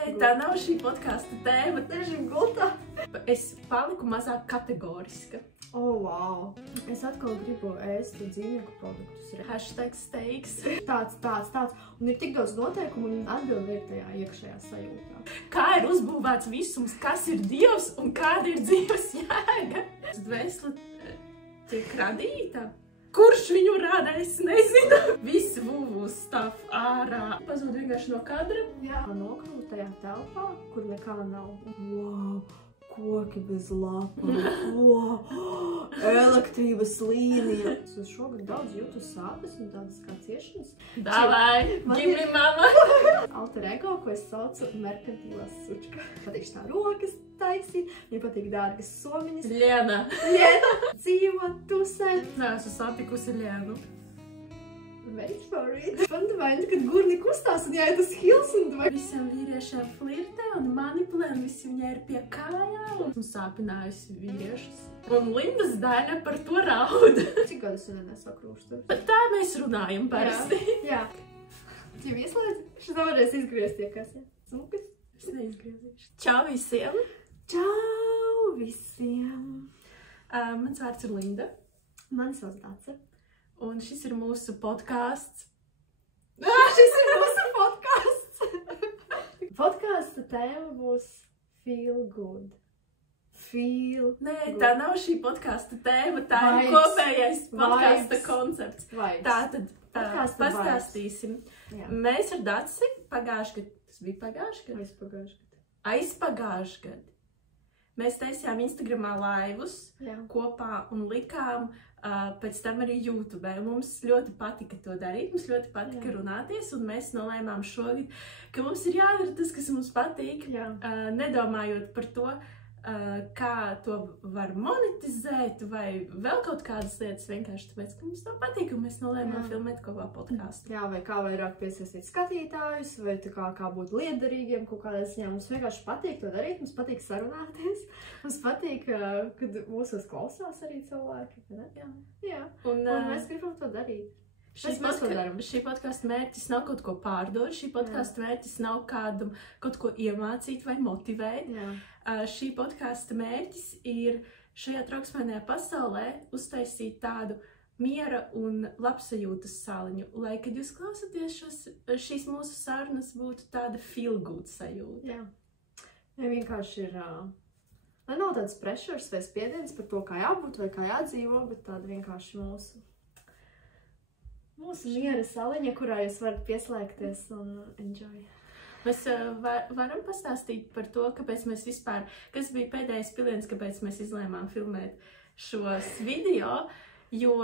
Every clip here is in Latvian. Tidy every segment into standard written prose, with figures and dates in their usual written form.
Nē, tā nav šī podkāsta tēma. Tiešām gultā. Es paliku mazāk kategoriska. Wow! Es atkal gribu ēst dzīvnieku produktus. Hashtag steiks. Tāds. Un ir tik daudz noteikumu un atbildi ir tajā iekšējā sajūtā. Kā ir uzbūvēts visums, kas ir Dievs un kāda ir dzīves jēga? Dvēsele tiek radīta. Kurš viņu rada, es nezinu. Visi vuvu stāv ārā. Pazūd vienkārši no kadra. Jā, nokļūt tajā telpā, kur nekā nav. Wow! Koki bez lapām. Wow! Elektrības līnija. Es šogad daudz jūtu sāpes un tādas kā ciešanas. Davai, ģimni mama. Alter ego, ko es saucu merkantīlā sučka. Patīk tā rokas taisīt, viņai patīk dārgas somiņas. Liena. Dzīvo, tusēt. Nē, esmu satikusi Lienu. Wait for it. Pandavaini, kad gurni kustās un jāiet uz hils un vai. Visiem vīriešiem flirtē un manipulē un visi viņai ir pie kājām. Un sāpinājusi vīriešus. Un Lindas daļa par to raud. Cik gadus viņa nesakrūštu? Bet tā mēs runājam parasti. Jā. Jau ieslēdz? Šitā varēs izgriezt iekas, ja? Smukas? Es neizgriezīšu. Čau visiem! Čau visiem! Mans vārds ir Linda. Mani sauc Dace. Un šis ir mūsu podkāsts. Šis ir mūsu podkāsts! Podkāsta tēma būs Feel Good. Feel Nē, good. tā nav šī podkāsta tēma, tā ir Vibes. kopējais podkāsta Vibes. koncepts. Vibes. Tātad Podkāsta pastāstīsim. Jā. Mēs ar Daci pagājuši gadu, tas bija pagājuši gadu? Aizpagājuši gadu. Mēs taisījām Instagramā laivus Jā. kopā un likām pēc tam arī YouTube. Mums ļoti patika to darīt, mums ļoti patika runāties, un mēs nolēmām šogad, ka mums ir jādara tas, kas mums patīk, Jā. Nedomājot par to, kā to var monetizēt vai vēl kaut kādas lietas, vienkārši tāpēc, ka mums to patīk, un mēs nolēmām filmēt kopā podkāstu. Jā, vai kā vairāk piesaistīt skatītājus, vai kā būt liederīgiem kaut kādā ziņā. Mums vienkārši patīk to darīt, mums patīk sarunāties, mums patīk, kad mūsos klausās arī cilvēki. Ne? Jā. Un mēs gribam to darīt. Šī podkāsta mērķis nav kaut ko pārdot, šī podkāsta mērķis nav kādam kaut ko iemācīt vai motivēt. Jā. Šī podkāsta mērķis ir šajā trauksmainajā pasaulē uztaisīt tādu miera un labsajūtas saliņu, lai, kad jūs klausaties šīs mūsu sarunas, būtu tāda feel good sajūta. Jā. Ja vienkārši ir, nav tāds pressures vai spiediens par to, kā jābūt vai kā jādzīvo, bet tāda vienkārši mūsu miera saliņa, kurā jūs varat pieslēgties un enjoy. Mēs varam pastāstīt par to, kāpēc mēs vispār, kas bija pēdējais piliens, kāpēc mēs izlēmām filmēt šos video, jo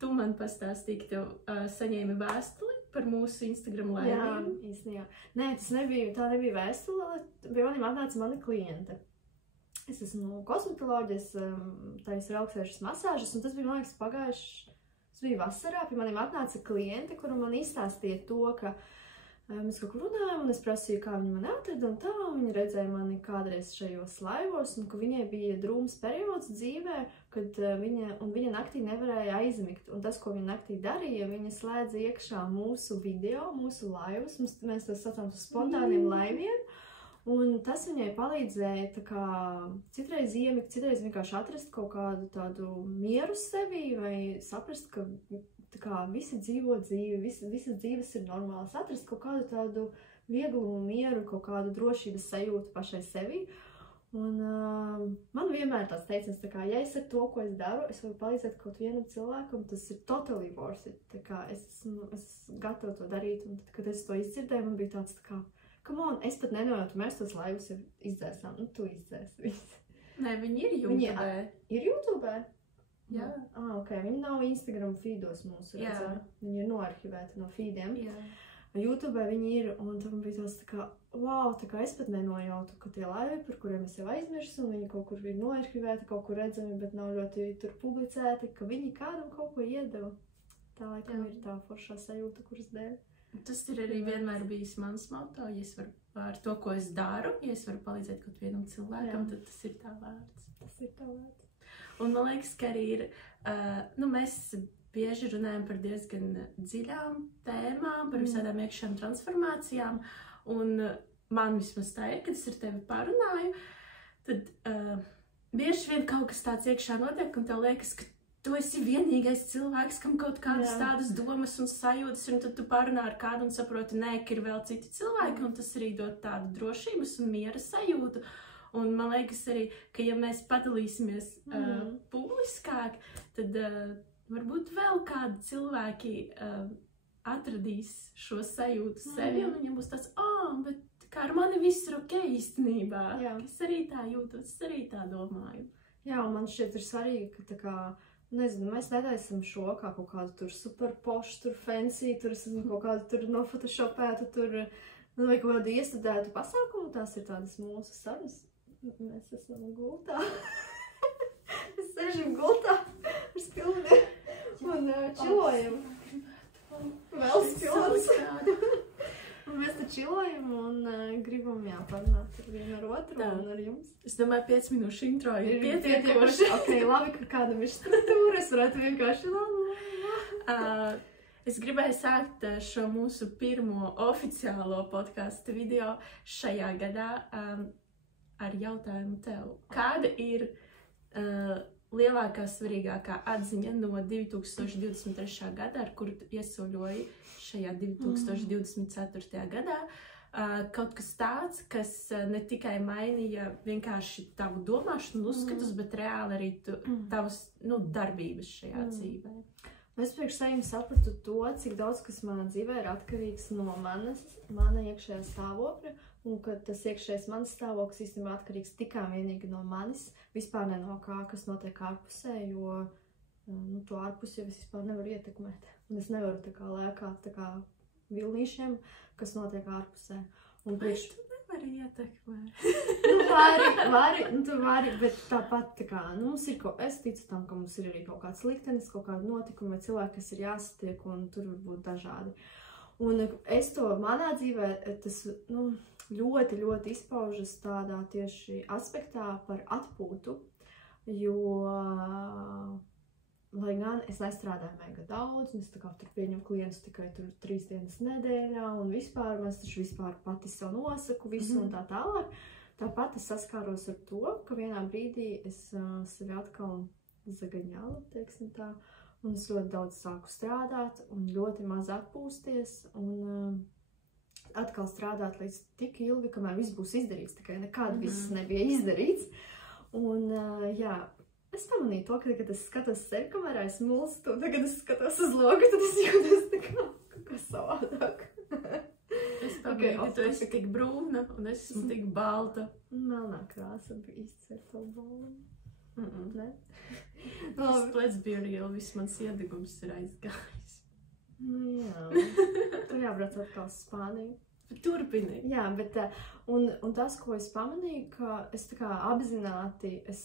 tu man pastāstīji, ka tev saņēmi vēstuli par mūsu Instagram laiviem. Jā, īstenībā. Nē, tā nebija vēstule, pie maniem atnāca mani kliente. Es esmu kosmetoloģe, es taisu relksējušas masāžas, un tas bija, man liekas, tas bija vasarā, pie maniem atnāca kliente, kuru man izstāstīja to, ka mēs kaut kur runājām, un es prasīju, kā viņa mani atrada, un tā, viņa redzēja mani kādreiz šajos laivos, un ka viņai bija drūms periods dzīvē, kad viņa naktī nevarēja aizmigt. Un tas, ko viņa naktī darīja, viņa slēdza iekšā mūsu video, mūsu laivus, mēs tos saucam par spontāniem laiviem, un tas viņai palīdzēja tā kā citreiz iemigt, citreiz vienkārši atrast kaut kādu tādu mieru sevī, vai saprast, ka tā kā visi dzīvo dzīvi, visas dzīves ir normālas, atrast kaut kādu tādu vieglumu, mieru, kaut kādu drošības sajūtu pašai sevī. Un man vienmēr tāds teiciens, tā kā, ja es ar to, ko es daru, es varu palīdzēt kaut vienam cilvēkam, tas ir totally worth it. Tā kā es gatava to darīt, un tad, kad es to izdzirdēju, man bija tāds tā kā, come on, es pat nenojautu, mēs tos laivus jau izdzēsām, nu tu izdzēsi visu. Nē, viņi ir YouTube. Ir YouTube? Jā. Ok, viņi nav Instagram feedos mūsu redzē. Viņi ir noarhivēti no feediem. Jā. YouTube viņi ir, un tam bija tāds tā kā, wow, tā kā es pat nenojautu, ka tie laivi, par kuriem es jau aizmirsu, un viņi kaut kur ir noarhivēti, kaut kur redzami, bet nav ļoti tur publicēti, ka viņi kādam kaut ko iedeva. Tā laikam ir tā foršā sajūta, kuras dēļ. Tas ir arī vienmēr bijis mans moto, ja es varu ar to, ko es daru, ja es varu palīdzēt kaut vienam cilvēkam, tad tas ir tā vērts. Tas ir tā vērts. Un man liekas, ka arī ir, mēs bieži runājam par diezgan dziļām tēmām, par visādām iekšējām transformācijām, un man vismaz tā ir, kad es ar tevi parunāju, tad bieži vien kaut kas tāds iekšā notiek, un tev liekas, ka tu esi vienīgais cilvēks, kam kaut kādas tādas domas un sajūtas, un tad tu parunā ar kādu un saproti, nē, ka ir vēl citi cilvēki, un tas arī dod tādu drošības un miera sajūtu. Un man liekas arī, ka ja mēs padalīsimies publiskāk, tad varbūt vēl kādi cilvēki atradīs šo sajūtu sevi, un viņam būs tāds, bet kā ar mani viss ir ok īstenībā. Es arī tā jūtos, es arī tā domāju. Jā, un man šķiet ir svarīgi, ka tā kā, nezinu, mēs netaisam šo kā kaut kādu tur super pošu, tur fancy, tur esam kaut kādu tur nofotoshopētu, tur, vai kaut kādu iestudētu pasākumu, tās ir tādas mūsu sarunas. Mēs esam gultā. Mēs sēžam gultā ar spilveni un čilojam. Vēl spilvens. Un mēs te čilojam un gribam parunāt ar vienu ar otru un ar jums. Es domāju, 5 minūšu intro ir pietiekoši. Ok, labi, ka kādam ir struktūra, es varētu vienkārši Es gribēju sākt šo mūsu pirmo oficiālo podcastu video šajā gadā ar jautājumu tev. Kāda ir lielākā, svarīgākā atziņa no 2023. gada, ar kuru iesoļoji šajā 2024. gadā? Kaut kas tāds, kas ne tikai mainīja vienkārši tavu domāšanu un uzskatus, bet reāli arī tavas darbības šajā dzīvē. Es priekš sevi sapratu to, cik daudz, kas manā dzīvē ir atkarīgs no mana iekšējā stāvokļa, un ka tas iekšējais manas stāvoklis īstenībā atkarīgs tikai vienīgi no manis, vispār ne no kā, kas notiek ārpusē, jo to ārpus jau es vispār nevaru ietekmēt. Un es nevaru tā kā lēkāt tā kā vilnīšiem, kas notiek ārpusē. Un priekš... Tu nevari ietekmēt. Tu vari, bet tāpat tā kā, mums ir es ticu tam, ka mums ir arī kaut kāds liktenis, kaut kāda notikuma vai cilvēki, kas ir jāsatiek, un tur var būt dažādi. Un es to manā dzīvē, tas, ļoti, ļoti izpaužas tādā tieši aspektā par atpūtu, jo, lai gan es nestrādāju mega daudz, un es tā kā tur pieņemu klientus tikai tur 3 dienas nedēļā, un vispār, mēs taču vispār pati sev nosaku visu un tā tālāk, tāpat es saskāros ar to, ka vienā brīdī es sevi atkal zagaņālu, teiksim tā, un es ļoti daudz sāku strādāt, un ļoti maz atpūsties, un atkal strādāt līdz tik ilgi, kamēr viss būs izdarīts, tikai nekad viss nebija izdarīts. Un, es pamanīju to, ka, kad es skatos sevi kamerā, es mulstu, un tagad es skatos uz logu, tad es jūtos tā kā kaut kā savādāk. Es pamanīju, ka tu esi tik brūna, un es esmu tik balta. Melnā krāsa bija izcēr to balnu. Ne? Let's be real, viss mans iedegums ir aizgājis. Jā, tu jābrauc atkal uz Spāniju. Turpini. Jā, bet un tas, ko es pamanīju, ka es tā kā apzināti, es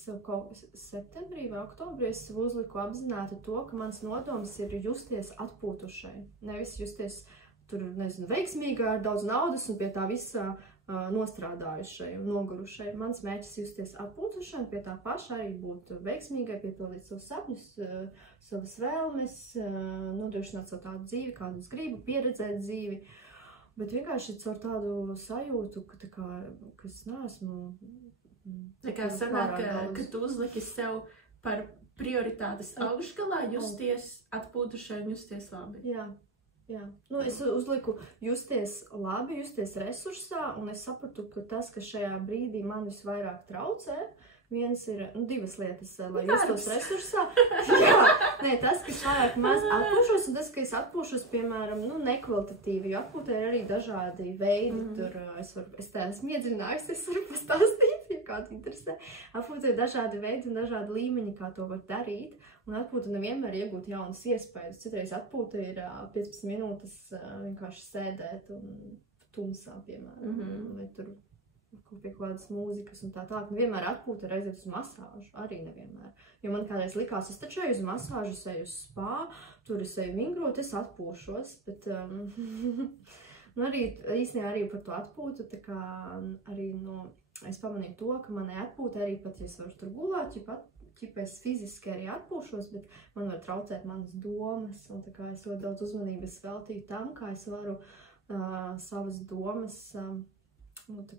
septembrī vai oktobrī es uzliku apzināti to, ka mans nodoms ir justies atpūtušai. Nevis justies tur, nezinu, veiksmīgā ar daudz naudas un pie tā visā nostrādājušai un nogurušai. Mans mērķis justies atpūtušai un pie tā paša arī būt veiksmīgai, piepildīt savus sapņus, savas vēlmes, nodrošināt savu tādu dzīvi, kādu es gribu, pieredzēt dzīvi. Bet vienkārši caur tādu sajūtu, ka es neesmu... Tā kā sanāk, ka tu uzliki sev par prioritātes augšgalā justies atpūtušai un justies labi. Jā. Es uzliku justies labi, justies resursā, un es sapratu, ka tas, kas šajā brīdī man visvairāk traucē, viens ir, 2 lietas, lai justos resursā. Tas, ka es vairāk maz atpūšos, un tas, ka es atpūšos, piemēram, nekvalitatīvi, jo atpūtē ir arī dažādi veidi, tur es tā esmu iedziļinājusi, es varu pastāstīt, ja kādu interesē. Atpūtē ir dažādi veidi un dažādi līmeņi, kā to var darīt, un atpūta nevienmēr iegūt jaunas iespējas. Citreiz atpūta ir 15 minūtes vienkārši sēdēt un tumsā, piemēram, vai tur pie kādas mūzikas un tā tālāk. Vienmēr atpūta ir aiziet uz masāžu, arī nevienmēr. Jo man kādreiz likās, es taču eju uz masāžu, es eju uz spā, tur es eju vingrot, es atpūšos, bet īstenībā arī par to atpūtu, tā kā arī, es pamanīju to, ka manai atpūta arī pat, ja es varu tur gulāt, ja es fiziski arī atpūšos, bet man var traucēt manas domas, un tā kā es ļoti daudz uzmanības veltīju tam, kā es varu savas domas nu, tā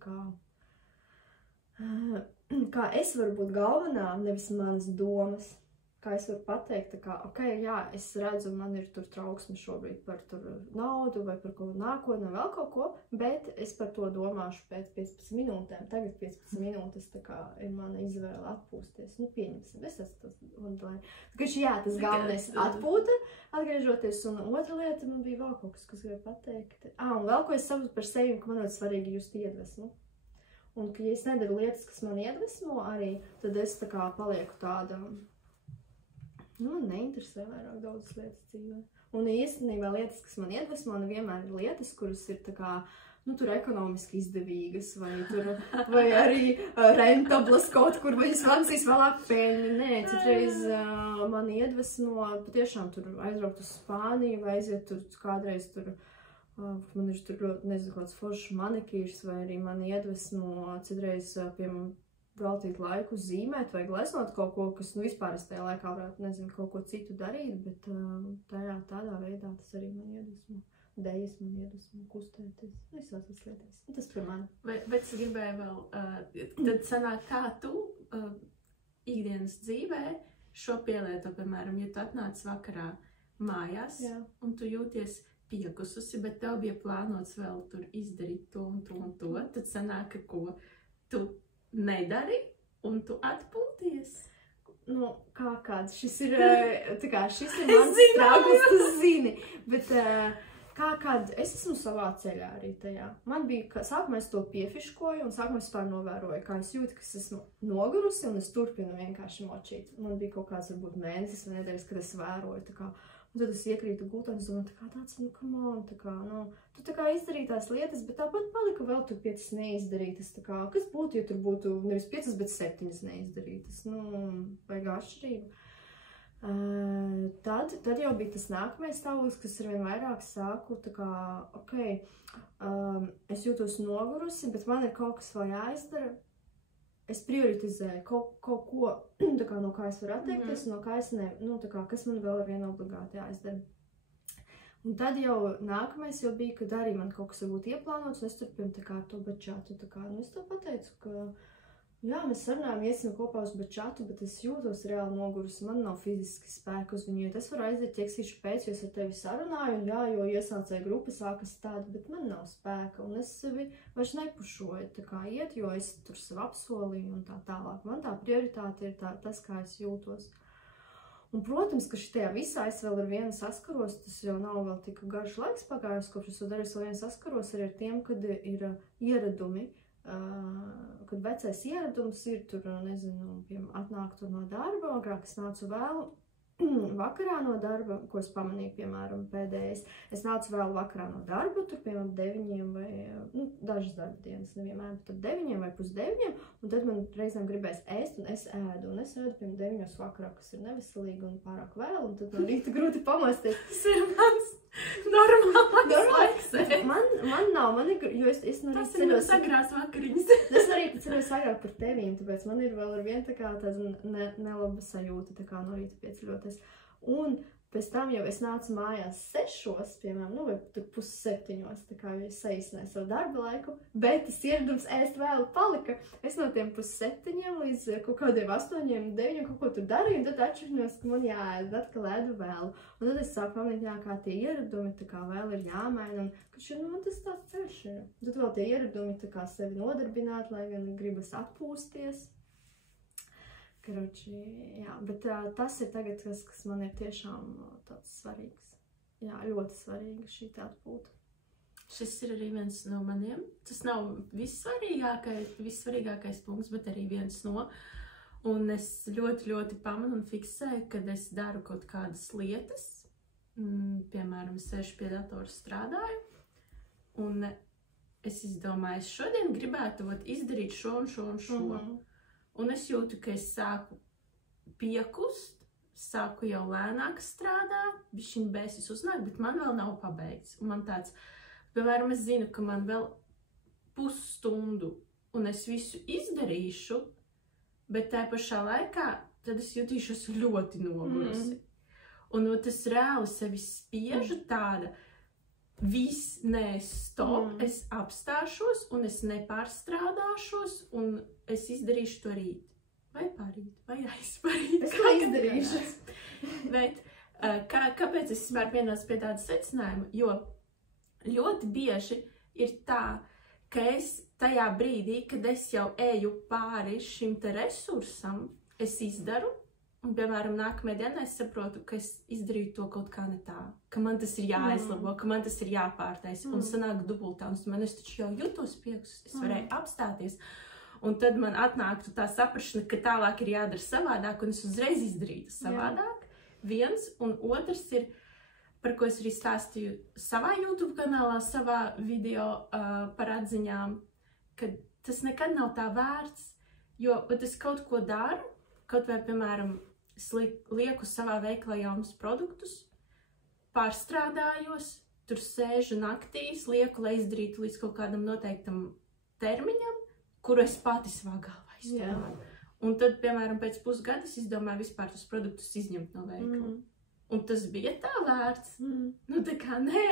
kā es varu būt galvenā, nevis manas domas. Kā es varu pateikt, tā kā, ok, jā, es redzu, man ir tur trauksme šobrīd par tur naudu vai par kaut nākotni, vēl kaut ko, bet es par to domāšu pēc 15 minūtēm. Tagad 15 minūtes, tā kā ir mana izvēle atpūsties. Nu, pieņemsim, es esmu tas online. Taču, jā, tas galvenais atpūta, atgriežoties, un otra lieta man bija vēl kaut kas gribēju pateikt. Un vēl ko es saprotu par sevi, ka man ļoti svarīgi just iedvesmu. Un, ka ja es nedaru lietas, kas man iedvesmo arī, tad es tā kā palieku tāda... Nu, man neinteresē vairāk daudzas lietas dzīvē. Un īstenībā lietas, kas man iedvesmo, vienmēr ir lietas, kuras ir tā kā, nu, tur ekonomiski izdevīgas, vai arī rentablas kaut kur, vai es vansīs vēlāk peļņu. Nē, citreiz man iedvesmo patiešām tur aizbraukt uz Spāniju, vai aiziet tur kādreiz tur, man ir tur ļoti, nezinu, kāds foršs manikīrs, vai arī man iedvesmo citreiz, piemēram, veltīt laiku zīmēt vai gleznot kaut ko, kas vispār es tajā laikā varētu, nezinu, kaut ko citu darīt, bet tādā veidā tas arī man iedvesmo. Dejas man iedvesmo, kustēties, visās tas lietas. Tas par mani. Bet es gribēju vēl, tad sanāk kā tu ikdienas dzīvē šo pielieto, piemēram, ja tu atnāc vakarā mājās un tu jūties piekususi, bet tev bija plānots vēl tur izdarīt to un to un to, tad sanāk, ka ko tu nedari, un tu atpūties. Nu, kāds, šis ir mans strāglis, tu zini, bet kād, es esmu savā ceļā arī tajā. Man bija, sākumā es to piefiškoju, un sākumā es novēroju, kā es jūtu, ka es esmu nogurusi, un es turpinu vienkārši močīt. Man bija kaut kāds, varbūt, mēnesis vai nedēļas, kad es vēroju, tā kā, un tad es iekrītu gultā, un es domāju, tā kā tāds, nu, come on, tā kā, nu, tu tā kā izdarīji tās lietas, bet tāpat palika vēl tur 5 neizdarītas, tā kā, kas būtu, ja tur būtu nevis 5, bet 7 neizdarītas, nu, vajag atšķirību. Tad jau bija tas nākamais stāvoklis, kas ar vien vairāk sāku, tā kā, ok, es jūtos nogurusi, bet man ir kaut kas vēl jāizdara. Es prioritizēju kaut ko, tā kā, no kā es varu atteikties, no kā es nu, tā kā, kas man vēl ar vienu obligāti jāizdara. Un tad jau nākamais jau bija, kad arī man kaut kas varbūt ieplānots, un es turpinu tā kā to bačātu, tā kā, nu es to pateicu, ka, jā, mēs sarunājam, iesim kopā uz bačātu, bet es jūtos reāli nogurusi, man nav fiziski spēka uz viņu iet. Es varu aiziet ķeksīšu pēc, jo es ar tevi sarunāju, un jā, jo iesācēja grupa sākas tāda, bet man nav spēka, un es sevi vairs nepušoju tā kā iet, jo es tur sev apsolīju un tā tālāk. Man tā prioritāte ir tas, kā es jūtos. Un, protams, ka šitajā visā es vēl ar vienu saskaros, tas jau nav vēl tik garš laiks pagājus, kopš es to darīju, es vēl vienu saskaros arī ar tiem, kad ir ieradumi, kad vecais ieradums ir tur, nezinu, piemēram, atnāk tur no darba, agrāk es nācu vēlu vakarā no darba, ko es pamanīju, piemēram, pēdējais. Es nācu vēl vakarā no darba, tur, piemēram, 9 vai, nu, dažas darba dienas, nevienmēr, bet tad 9 vai pus 9, un tad man reizēm gribēs ēst, un es ēdu, piemēram, 9 vakarā, kas ir neveselīgi un pārāk vēl, un tad no rīta grūti pamosties. Tas ir mans normālais laiks. Man nav, jo es no rīta ceļos... Tas ir sagrās vakariņas. Es no rīta ceļos agrāk par tevīm, tāpēc man ir vēl ar vien tā kā tāda nelaba sajūta, tā kā no rīta pieceļoties. Un pēc tam jau es nācu mājās 6, piemēram, nu vai tur 6:30, tā kā jau es saīsināju savu darba laiku, bet tas ieradums ēst vēlu palika. Es no tiem 6:30 līdz kaut kādiem 8, 9 kaut ko tur darīju, un tad atšķirņos, ka man jāēd, atkal ēdu vēlu. Un tad es sāku pamanīt, jā, kā tie ieradumi, tā kā vēl ir jāmaina, un ka man tas tāds ceļš ir. Tad vēl tie ieradumi tā kā sevi nodarbināt, lai vien gribas atpūsties. Karoči, jā, bet tas ir tagad tas, kas man ir tiešām tāds svarīgs. Jā, ļoti svarīga šī atpūta. Šis ir arī viens no maniem. Tas nav vissvarīgākais punkts, bet arī viens no. Un es ļoti pamanu un fiksēju, kad es daru kaut kādas lietas. Piemēram, es sēžu pie datora strādāju. Un es izdomāju, es šodien gribētu izdarīt šo un šo un šo. Un es jūtu, ka es sāku piekust, sāku jau lēnāk strādāt, bišķiņ bēsis uznāk, bet man vēl nav pabeigts. Un man tāds, piemēram, es zinu, ka man vēl pusstundu, un es visu izdarīšu, bet tā pašā laikā, tad es jutīšos ļoti nogurusi. Un tas reāli sevi spiežu tāda, viss, nē, stop, es apstāšos un es nepārstrādāšos un es izdarīšu to rīt. Vai parīt, vai aizparīt. Es to izdarīšu. Bet kāpēc es vispār pienācu pie tāda secinājuma? Jo ļoti bieži ir tā, ka es tajā brīdī, kad es jau eju pāri šim te resursam, es izdaru, un, piemēram, nākamajā dienā es saprotu, ka es izdarīju to kaut kā ne tā, ka man tas ir jāizlabo, ka man tas ir jāpārtais, un sanāk dubultā, un es taču jau jūtos prieks, es varēju apstāties, un tad man atnāktu tā saprašana, ka tālāk ir jādara savādāk, un es uzreiz izdarītu savādāk, viens, un otrs ir, par ko es arī stāstīju savā YouTube kanālā, savā video par atziņām, ka tas nekad nav tā vērts, jo, bet es kaut ko daru, kaut vai, piemēram, es lieku savā veiklā jaunus produktus, pārstrādājos, tur sēžu naktīs, lieku, lai izdarītu līdz kaut kādam noteiktam termiņam, kuru es pati savā galvā izdomāju. Un tad, piemēram, pēc pusgada es izdomāju vispār tos produktus izņemt no veikla. Un tas bija tā vērts. Nu, tā kā nē,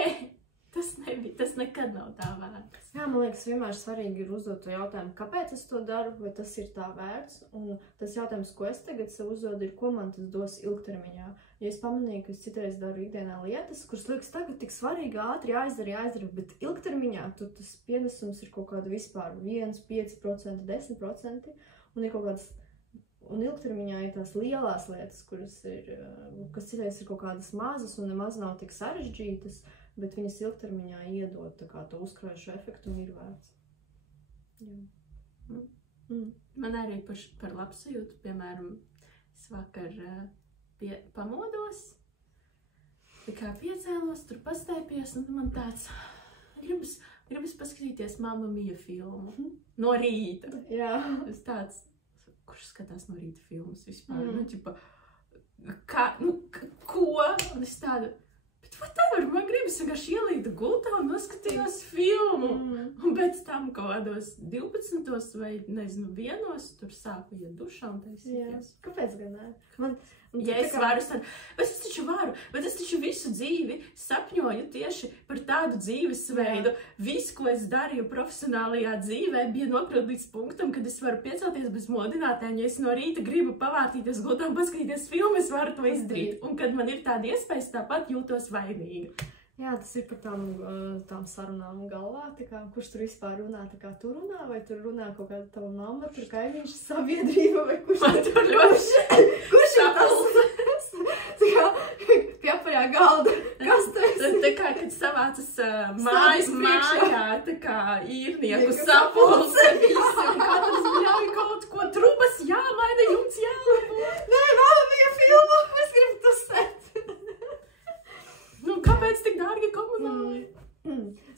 tas nebija, tas nekad nav tā vērts. Jā, man liekas, vienmēr svarīgi ir uzdot to jautājumu, kāpēc es to daru, vai tas ir tā vērts. Un tas jautājums, ko es tagad sev uzdodu, ir, ko man tas dos ilgtermiņā. Ja es pamanīju, ka es citreiz daru ikdienā lietas, kuras liekas tagad tik svarīgi, ātri jāizdara, bet ilgtermiņā tu tas pienesums ir kaut kāda vispār 1, 5%, 10%, un ir kaut kāds, un ilgtermiņā ir tās lielās lietas, kuras ir, kas citreiz ir kaut kādas mazas un nemaz nav tik sarežģītas, bet viņas ilgtermiņā iedod tā kā to uzkrājušo efektu un ir vērts. Man arī par labsajūtu, piemēram, es vakar pamodos, tā kā piecēlos, tur pastaipījos, un man tāds gribas paskatīties Mamma Mia filmu no rīta. Jā. Es tāds, kurš skatās no rīta filmas vispār, nu, ķipa, ko? Un es tādu, bet whatever, man gribas vienkārši ielīdu gultā un noskatījos filmu. Un pēc tam kaut kādos 12 vai, nezinu, 1 tur sāku iet dušā un taisīties. Kāpēc gan nē? Ja es varu, bet es taču varu, bet es taču visu dzīvi sapņoju tieši par tādu dzīvesveidu. Viss, ko es darīju profesionālajā dzīvē, bija nokļūt līdz punktam, kad es varu piecelties bez modinātēm. Ja es no rīta gribu pavārtīties gultā un paskatīties filmu, es varu to izdarīt. Un kad man ir tāda iespēja, tāpat jūtos vainīga. Jā, tas ir par tām sarunām galvā, tā kā, kurš tur vispār runā, tā kā tu runā, vai tur runā kaut kāda tava mamma, tur kaimiņš, sabiedrība, vai kurš man tur ļoti kurš ir tas? Tā kā, pie apajā galda, kas tu esi? Tā kā, kad savācas mājā, tā kā īrnieku sapulce, visi, un katrs bļauj kaut ko, trubas jāmaina, jums jālabo. Nē, Mamma Mia filmu, es gribu tusēt. Nu, kāpēc tik dārgi komunāli?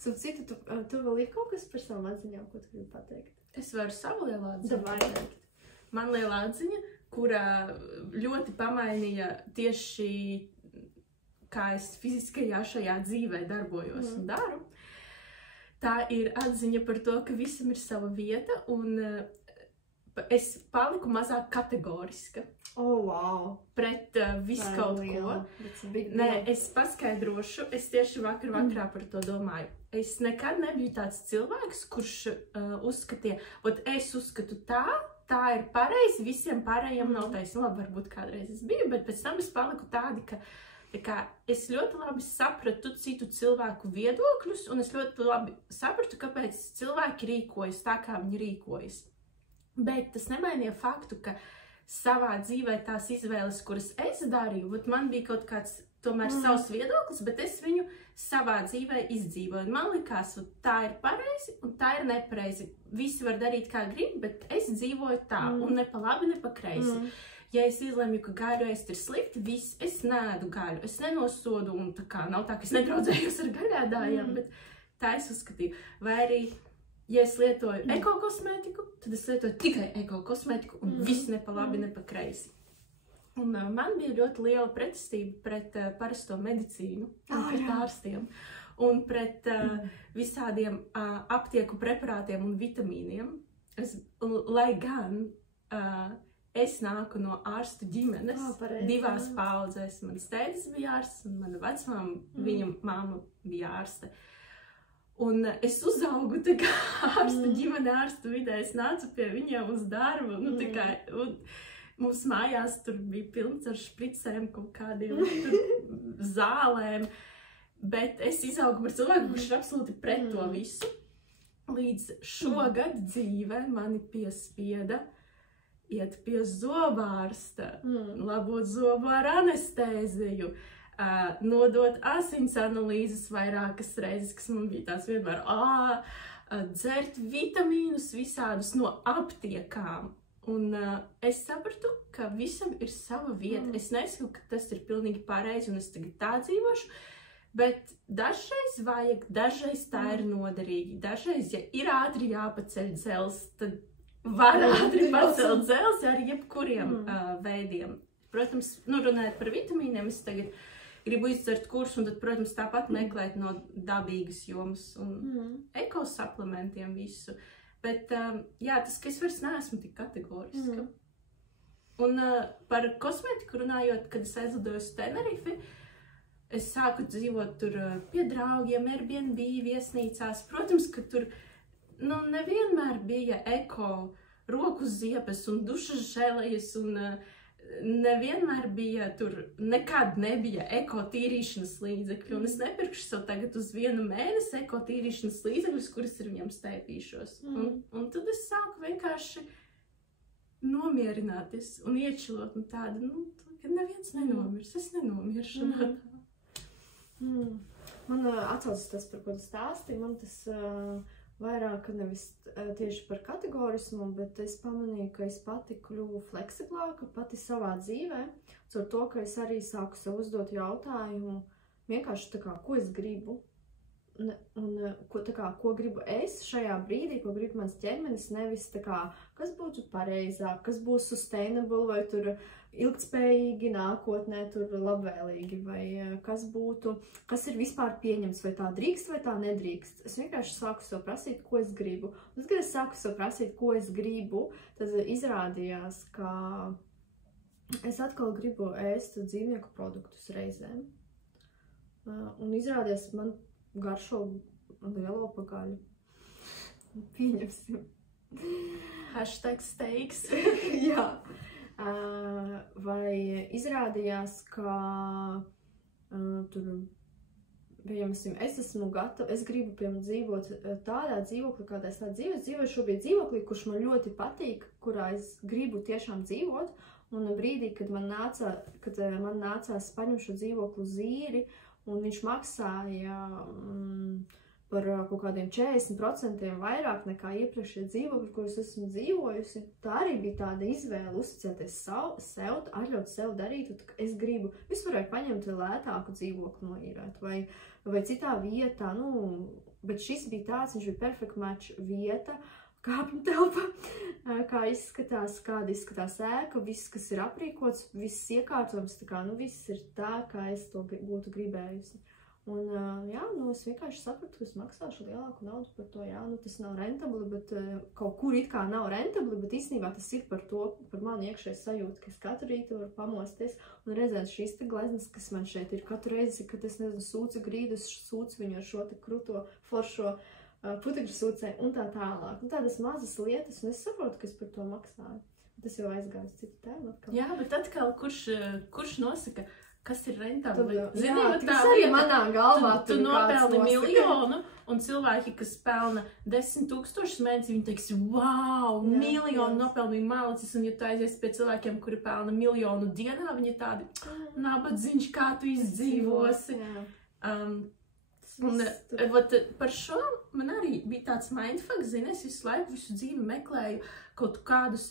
Citu, tu vēl ir kaut kas par savām atziņām, ko tu gribi pateikt? Es varu savu lielu atziņu pateikt. Man liela atziņa, kura ļoti pamainīja tieši, kā es fiziskajā šajā dzīvē darbojos un daru. Tā ir atziņa par to, ka visam ir sava vieta, un es paliku mazāk kategoriska. Wow! Pret visu kaut ko. Nē, es paskaidrošu, es tieši vakarā par to domāju. Es nekad nebiju tāds cilvēks, kurš uzskatīja, es uzskatu tā ir pareizi, visiem pārējiem nav taisnība. Labi, varbūt kādreiz es biju, bet pēc tam es paliku tādi, ka es ļoti labi sapratu citu cilvēku viedokļus, un es ļoti labi sapratu, kāpēc cilvēki rīkojas tā, kā viņi rīkojas. Bet tas nemainīja faktu, ka savā dzīvē tās izvēles, kuras es darīju, man bija kaut kāds tomēr savs viedoklis, bet es viņu savā dzīvē izdzīvoju. Man likās, tā ir pareizi un tā ir nepareizi. Visi var darīt, kā grib, bet es dzīvoju tā, un ne pa labi, ne pa kreisi. Ja es izlemju, ka gaļu ēst ir slikti, es neēdu gaļu, es nenosodu, un tā kā nav tā, ka es nedraudzējos ar gaļēdājiem, bet tā es uzskatīju. Vai arī, ja es lietoju ekokosmētiku, tad es lietoju tikai ekokosmētiku un viss ne pa labi, ne pa kreisi. Un man bija ļoti liela pretestība pret parasto medicīnu, pret ārstiem un pret visādiem aptieku preparātiem un vitamīniem. Lai gan es nāku no ārstu ģimenes, divās paudzēs. Mans tētis bija ārsts, un mana vecmāma, viņa māma bija ārste. Un es uzaugu tā kā ārstu ģimene, ārstu vidē, es nācu pie viņiem uz darbu, nu tā kā, un mums mājās tur bija pilns ar špricēm, kaut kādiem zālēm, bet es izaugu par cilvēku, kurš ir absolūti pret to visu. Līdz šogad dzīve mani piespieda iet pie zobārsta, labot zobu ar anestēziju, nodot asins analīzes vairākas reizes, kas man bija tās vienmēr, dzert vitamīnus visādus no aptiekām. Un es sapratu, ka visam ir sava vieta. Es nesaku, ka tas ir pilnīgi pareizi un es tagad tā dzīvošu, bet dažreiz vajag, dažreiz tā ir noderīgi. Dažreiz, ja ir ātri jāpaceļ dzels, tad var ātri pacelt dzels ar jebkuriem veidiem. Protams, nu runājot par vitamīniem, es tagad gribu izdzert kursu un tad, protams, tāpat meklēt no dabīgas jomas un ekosuplementiem visu. Bet, jā, tas, ka es vairs neesmu tik kategoriska. Un par kosmētiku runājot, kad es aizlidoju uz Tenerifi, es sāku dzīvot tur pie draugiem, Airbnb, viesnīcās. Protams, ka tur, nu, nevienmēr bija eko roku ziepes un dušas želejas un nevienmēr bija tur, nekad nebija eko tīrīšanas līdzekļi, un es nepirkšu sev tagad uz 1 mēnesi eko tīrīšanas līdzekļus, kuras ar viņiem stēpīšos. Un tad es sāku vienkārši nomierināties un iečilot un tādu, nu, ka neviens nenomirs, es nenomiršu. Man atsaucas tas, par ko tu stāstīji, man tas vairāk nevis tieši par kategorismu, bet es pamanīju, ka es pati kļuvu fleksiblāka pati savā dzīvē, caur to, ka es arī sāku sev uzdot jautājumu, vienkārši tā kā, ko es gribu, un ko gribu es šajā brīdī, ko grib mans ķermenis, nevis tā kā, kas būtu pareizāk, kas būs sustainable vai tur ilgtspējīgi nākotnē, tur labvēlīgi, vai kas ir vispār pieņemts, vai tā drīkst, vai tā nedrīkst. Es vienkārši sāku sev prasīt, ko es gribu. Un, kad es sāku sev prasīt, ko es gribu, tad izrādījās, ka es atkal gribu ēst dzīvnieku produktus reizēm. Un izrādījās, man garšo lielo pagaļu. Pieņemsim. #steiks. Jā. Vai izrādījās, ka tur, piemēram, es esmu gatava, es gribu, piemēram, dzīvot tādā dzīvoklī, kādā es tā dzīvoju. Es dzīvoju šobrīd dzīvoklī, kurš man ļoti patīk, kurā es gribu tiešām dzīvot. Un brīdī, kad man nācās paņemt šo dzīvoklu uz īri, un viņš maksāja par kaut kādiem 40% vairāk nekā iepriekšējie dzīvokļi, kurus esmu dzīvojusi. Tā arī bija tāda izvēle uzticēties sev, atļaut sev darīt, un es gribu. Es varēju paņemt lētāku dzīvokli noīrēt vai citā vietā, nu, bet šis bija tāds, viņš bija perfect match vieta, kāpņu telpa, kāda izskatās ēka, viss, kas ir aprīkots, viss iekārtojums, tā kā, nu, viss ir tā, kā es to būtu gribējusi. Un, jā, nu, es vienkārši sapratu, ka es maksāšu lielāku naudu par to, jā, nu, tas nav rentabli, bet kaut kur it kā nav rentabli, bet īstenībā tas ir par to, par mani iekšēju sajūtu, ka es katru rītu varu pamosties un redzēt šīs te gleznas, kas man šeit ir katru reizi, kad es, nezinu, sūcu grīdus, sūcu viņu ar šo te kruto, foršo putekļu sūcē un tā tālāk. Un tādas mazas lietas, un es saprotu, ka es par to maksāju. Tas jau aizgāju uz citu tēmu atkal. Jā, bet atkal, kurš nosaka, kas ir rentabli? Zini, tas arī manā galvā. Tu nopelni miljonu, un cilvēki, kas pelna 10 000 mēnesi, viņi teiks, wow, miljonu nopelnīja malicis, un ja tu aizies pie cilvēkiem, kuri pelna 1 miljonu dienā, viņi ir tādi, nabadzīņš, kā tu izdzīvosi. Un par šo man arī bija tāds mindfuck, zini, es visu laiku, visu dzīvi meklēju kaut kādus,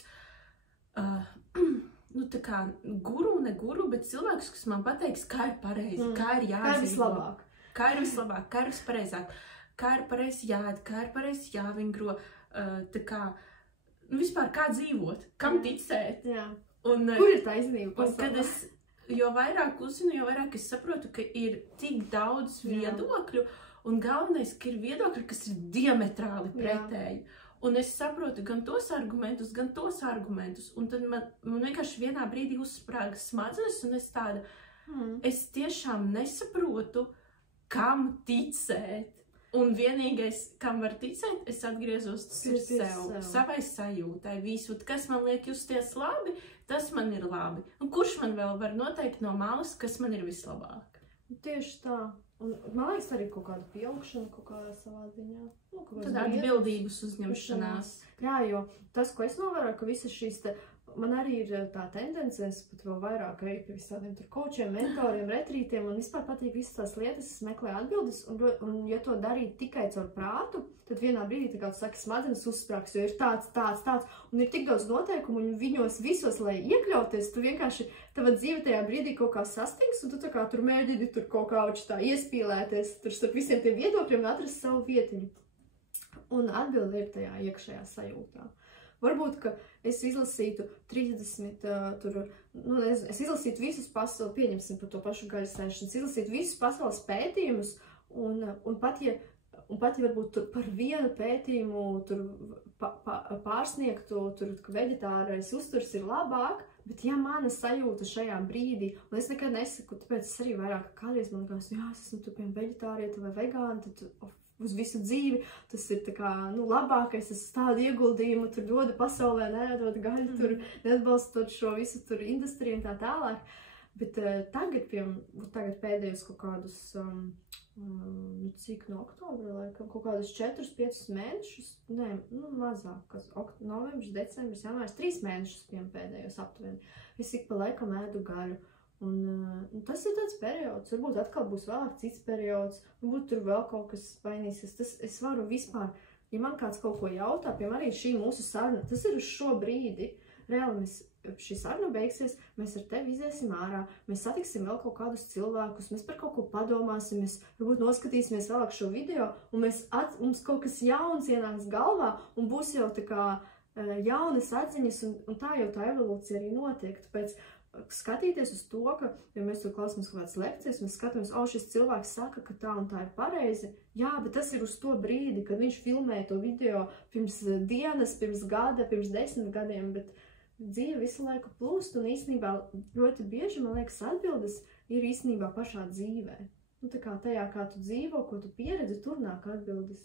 nu tā kā guru, bet cilvēkus, kas man pateiks, kā ir pareizi, kā ir jādzīvo. Kā ir vislabāk, kā ir vispareizāk, kā ir pareizi jāēd, kā ir pareizi jāvingro, tā kā, nu vispār kā dzīvot, kam ticēt. Kur ir taisnība pasaulē? Jo vairāk uzzinu, jo vairāk es saprotu, ka ir tik daudz viedokļu, un galvenais, ka ir viedokļi, kas ir diametrāli pretēji. Un es saprotu gan tos argumentus, un tad man vienkārši vienā brīdī uzsprāga smadzenes, un es tāda, es tiešām nesaprotu, kam ticēt. Un vienīgais, kam var ticēt, es atgriezos sev, savai sajūtai, visu, kas man liek justies labi, tas man ir labi. Un kurš man vēl var noteikt no malas, kas man ir vislabāk? Tieši tā. Un, man liekas, arī kaut kāda pieaugšana kaut kādā savā ziņā. Tad atbildības uzņemšanās. Jā, jo tas, ko es novēroju, ka visas šīs man arī ir tā tendence, es pat vēl vairāk eju pie visādiem tur kočiem, mentoriem, retrītiem, un vispār patīk visas tās lietas, es meklēju atbildes, un ja to darīt tikai caur prātu, tad vienā brīdī, tā kā tu saki, smadzenes uzsprāgs, jo ir tāds, un ir tik daudz noteikumu, un viņos visos, lai iekļauties, tu vienkārši, tava dzīve tajā brīdī kaut kā sastings, un tu tā kā tur mēģini tur kaut kā tā iespīlēties, tur starp visiem tiem viedokļiem un atrast savu vietiņu. Un atbilde ir tajā iekšējā sajūtā. Varbūt, ka es izlasītu 30, es izlasītu visus pasaules, pieņemsim par to pašu gaļasēšanu, es izlasītu visus pasaules pētījumus, un pat ja varbūt tur par vienu pētījumu tur pārsniegtu, tur, ka veģetārais uzturs ir labāk, bet ja mana sajūta šajā brīdī, un es nekad nesaku, tāpēc es arī vairāk kādreiz man liekas, jā, es esmu tur piemēram veģetārieta vai vegāna, tad uz visu dzīvi, tas ir tā kā, labākais, es tādu ieguldījumu tur dodu pasaulē, neredot gaļu, tur neatbalstot šo visu tur industriju un tā tālāk. Bet tagad pēdējos kaut kādus, cik no oktobra, laikam, kaut kādus 4-5 mēnešus, mazāk, novembris, decembris, janvārs, 3 mēnešus pēdējos aptuveni. Es ik pa laikam ēdu gaļu. Un tas ir tāds periods, varbūt atkal būs vēlāk cits periods, varbūt tur vēl kaut kas mainīsies. Es varu vispār, ja man kāds kaut ko jautā, piemēram, arī šī mūsu saruna, tas ir uz šo brīdi. Reāli šī saruna beigsies, mēs ar tevi iziesim ārā, mēs satiksim vēl kaut kādus cilvēkus, mēs par kaut ko padomāsim, mēs varbūt noskatīsimies vēlāk šo video, un mums kaut kas jauns ienāks galvā, un būs jau tā kā jaunas atziņas, un tā jau tā evolūcija arī notiek. Tāpēc skatīties uz to, ka, ja mēs tur klausāmies kaut kādas lekcijas, mēs skatāmies, šis cilvēks saka, ka tā un tā ir pareizi, jā, bet tas ir uz to brīdi, kad viņš filmēja to video pirms dienas, pirms gada, pirms 10 gadiem, bet dzīve visu laiku plūst, un īstenībā ļoti bieži, man liekas, atbildes ir īstenībā pašā dzīvē. Tā kā tajā, kā tu dzīvo, ko tu pieredzi, tur nāk atbildes.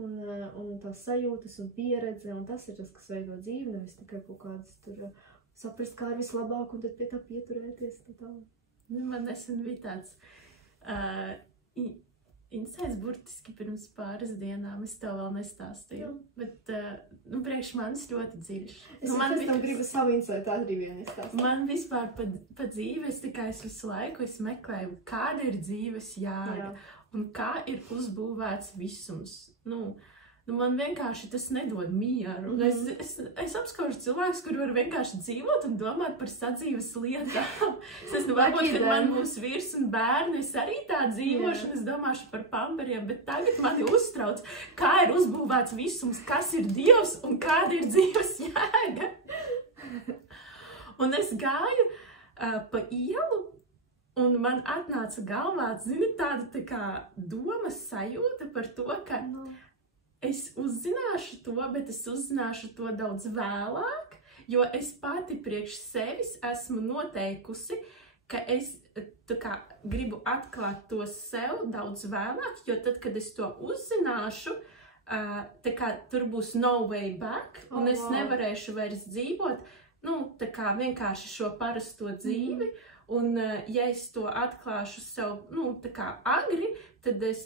Un tās sajūtas un pieredze, un tas ir tas, kas veido dzīvi, nevis tikai kaut kādas tur saprast, kā ir vislabāk, un tad pie tā pieturēties. Man nesen bija tāds insights burtiski pirms pāris dienām. Es tev vēl nestāstīju, bet priekš manis ļoti dziļš. Es gribu savu insightu arī vien izstāstīt. Man vispār pa dzīvi, es visu laiku meklēju, kāda ir dzīves jēga un kā ir uzbūvēts visums. Man vienkārši tas nedod mieru. Es apskaužu cilvēkus, kuri var vienkārši dzīvot un domāt par sadzīves lietām. Varbūt, kad man būs vīrs un bērni, es arī tā dzīvošu, un es domāšu par pamperiem, bet tagad mani uztrauc, kā ir uzbūvēts visums, kas ir Dievs un kāda ir dzīves jēga. Un es gāju pa ielu, un man atnāca galvā, tāda tā kā domas sajūta par to, ka es uzzināšu to, bet es uzzināšu to daudz vēlāk, jo es pati priekš sevis esmu noteikusi, ka es gribu atklāt to sev daudz vēlāk, jo tad, kad es to uzzināšu, tur būs no way back, un es nevarēšu vairs dzīvot, vienkārši šo parasto dzīvi, un ja es to atklāšu sev, agri, tad es,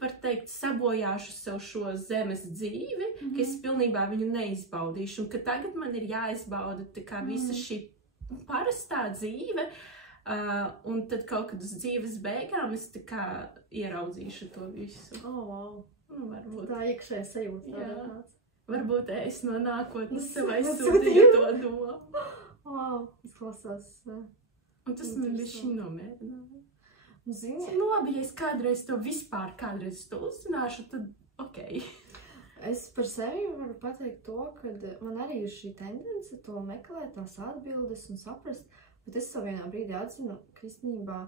var teikt, sabojāšu sev šo zemes dzīvi, ka es pilnībā viņu neizbaudīšu, un ka tagad man ir jāizbauda visa šī parastā dzīve, un tad kaut kad uz dzīves beigām es ieraudzīšu to visu. Varbūt. Tā iekšējā sajūta. Varbūt es no nākotnes sev aizsūtīju to domu. Izklausās. Un tas man bija šī nomierināja. Zini? Labi, ja es kādreiz to uzzināšu, tad ok. Es par sevi varu pateikt to, ka man arī ir šī tendence to meklēt, tās atbildes un saprast, bet es savu vienā brīdī atzinu, ka īstenībā